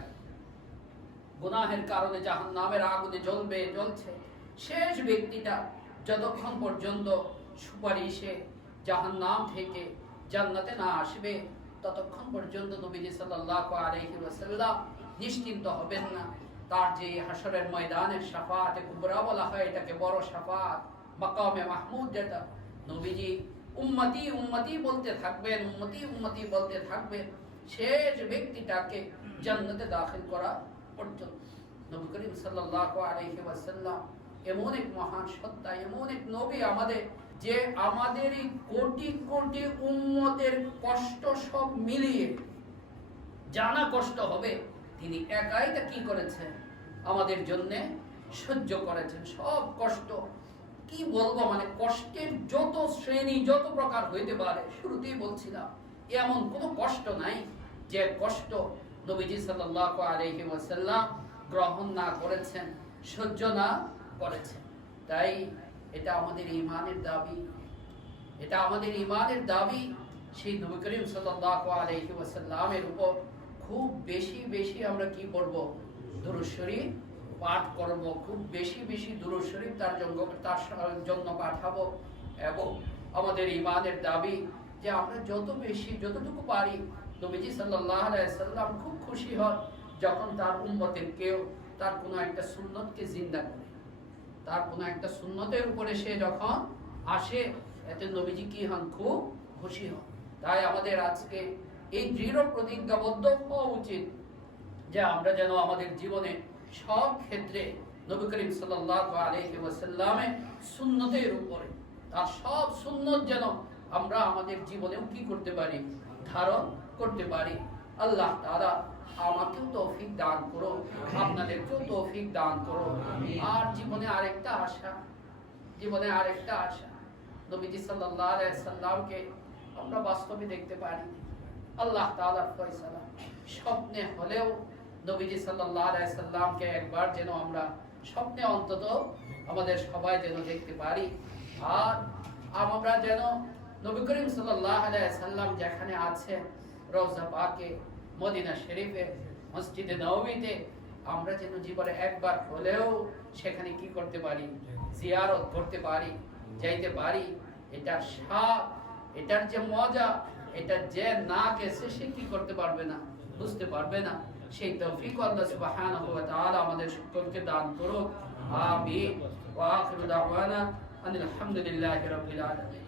গুনাহের কারণে জাহান্নামের আগুনে জ্বলছে, শেষ ব্যক্তিটা যতক্ষণ পর্যন্ত সুপারিশে জাহান্নাম থেকে জান্নাতে না আসবে, ততক্ষণ পর্যন্ত নবীজি সাল্লাল্লাহু আলাইহি ওয়াসাল্লাম নিশ্চিন্ত হবেন না। তার যে হাসরের ময়দানের শাফাআতে কুবরা বলা হয়, এটাকে বড় শাফাআত, মাকামে মাহমুদ, যেটা নবীজি উম্মতি উম্মতি বলতে থাকবেন, উম্মতি উম্মতি বলতে থাকবেন শেষ ব্যক্তিটাকে জান্নাতে দাখিল করা পর্যন্ত। নবী করিম সাল্লাল্লাহু আলাইহি ওয়াসাল্লাম এমন এক মহান সত্তা, এমন এক নবী আমাদের, যে আমাদের এই কোটি কোটি উম্মতের কষ্ট সব মিলিয়ে জানা কষ্ট হবে, তিনি একাই তা কি করেছেন, আমাদের জন্য সহ্য করেছেন সব কষ্ট। কি বলবো, মানে কষ্টের যত শ্রেণী যত প্রকার হইতে পারে, শুরুতেই বলছিলাম এমন কোনো কষ্ট নাই যে কষ্ট নবীজি সাল্লাল্লাহু আলাইহি ওয়াসাল্লাম গ্রহণ না করেছেন, সহ্য না করেছেন। তাই এটা আমাদের ঈমানের দাবি, এটা আমাদের ঈমানের দাবি। সেই নবী করিম সাল্লাল্লাহু আলাইহি ওয়াসাল্লামের উপর খুব বেশি বেশি আমরা কি করব, দুরূদ শরীফ পাঠ করব, খুব বেশি বেশি দুরূদ শরীফ তার জন্য পাঠাবো। এবং আমাদের ঈমানের দাবি যে আমরা যত বেশি যতটুকু পারি, নবীজি সাল্লাল্লাহু আলাইহি ওয়াসাল্লাম খুব খুশি হন যখন তার উম্মতের কেউ তার কোনো একটা সুন্নতকে জিন্দা করে, তার কোনো একটা সুন্নতের উপরে সে যখন আসে, এতে নবীজি কি হন, খুব খুশি হন। তাই আমাদের আজকে এই দৃঢ় প্রতিজ্ঞাবদ্ধ হওয়া উচিত যে আমরা যেন আমাদের জীবনে সব ক্ষেত্রে নবী করিম সাল্লাল্লাহু আলাইহি ওয়াসাল্লামের সুন্নতের উপরে তার সব সুন্নত যেন আমরা আমাদের জীবনেও কি করতে পারি, ধারণ করতে পারি। আল্লাহ তাআলা আমাকেও তৌফিক দান করো, আপনাদেরকেও তৌফিক দান করো। আর জীবনে আরেকটা আশা, নবীজি সাল্লাল্লাহু আলাইহি সাল্লামকে আমরা বাস্তবে দেখতে পারি। আল্লাহ তাআলার ফয়সালা স্বপ্নে হলেও নবীজি সাল্লাল্লাহু আলাইহি সাল্লামকে একবার যেন আমরা স্বপ্নে অন্তত আমাদের সবাই যেন দেখতে পারি। আর আমরা যেন নবী করিম সাল্লাল্লাহু আলাইহি সাল্লাম যেখানে আছেন রওজা পাকে, মদিনা শরীফে, মসজিদে নববীতে, আমরা যেন জীবনে একবার হলেও সেখানে কি করতে পারি, জিয়ারত করতে পারি, যাইতে পারি। এটার স্বাদ, এটার যে মজা, এটা যে না গেছে সে কি করতে পারবে না, বুঝতে পারবে না। সেই তৌফিক আল্লাহ সুবহানাহু ওয়া তাআলা আমাদের সকলকে দান করুক। আমিন। ওয়া আখিরু দাওয়ানা আনিল হামদুলিল্লাহি রাব্বিল আলামিন।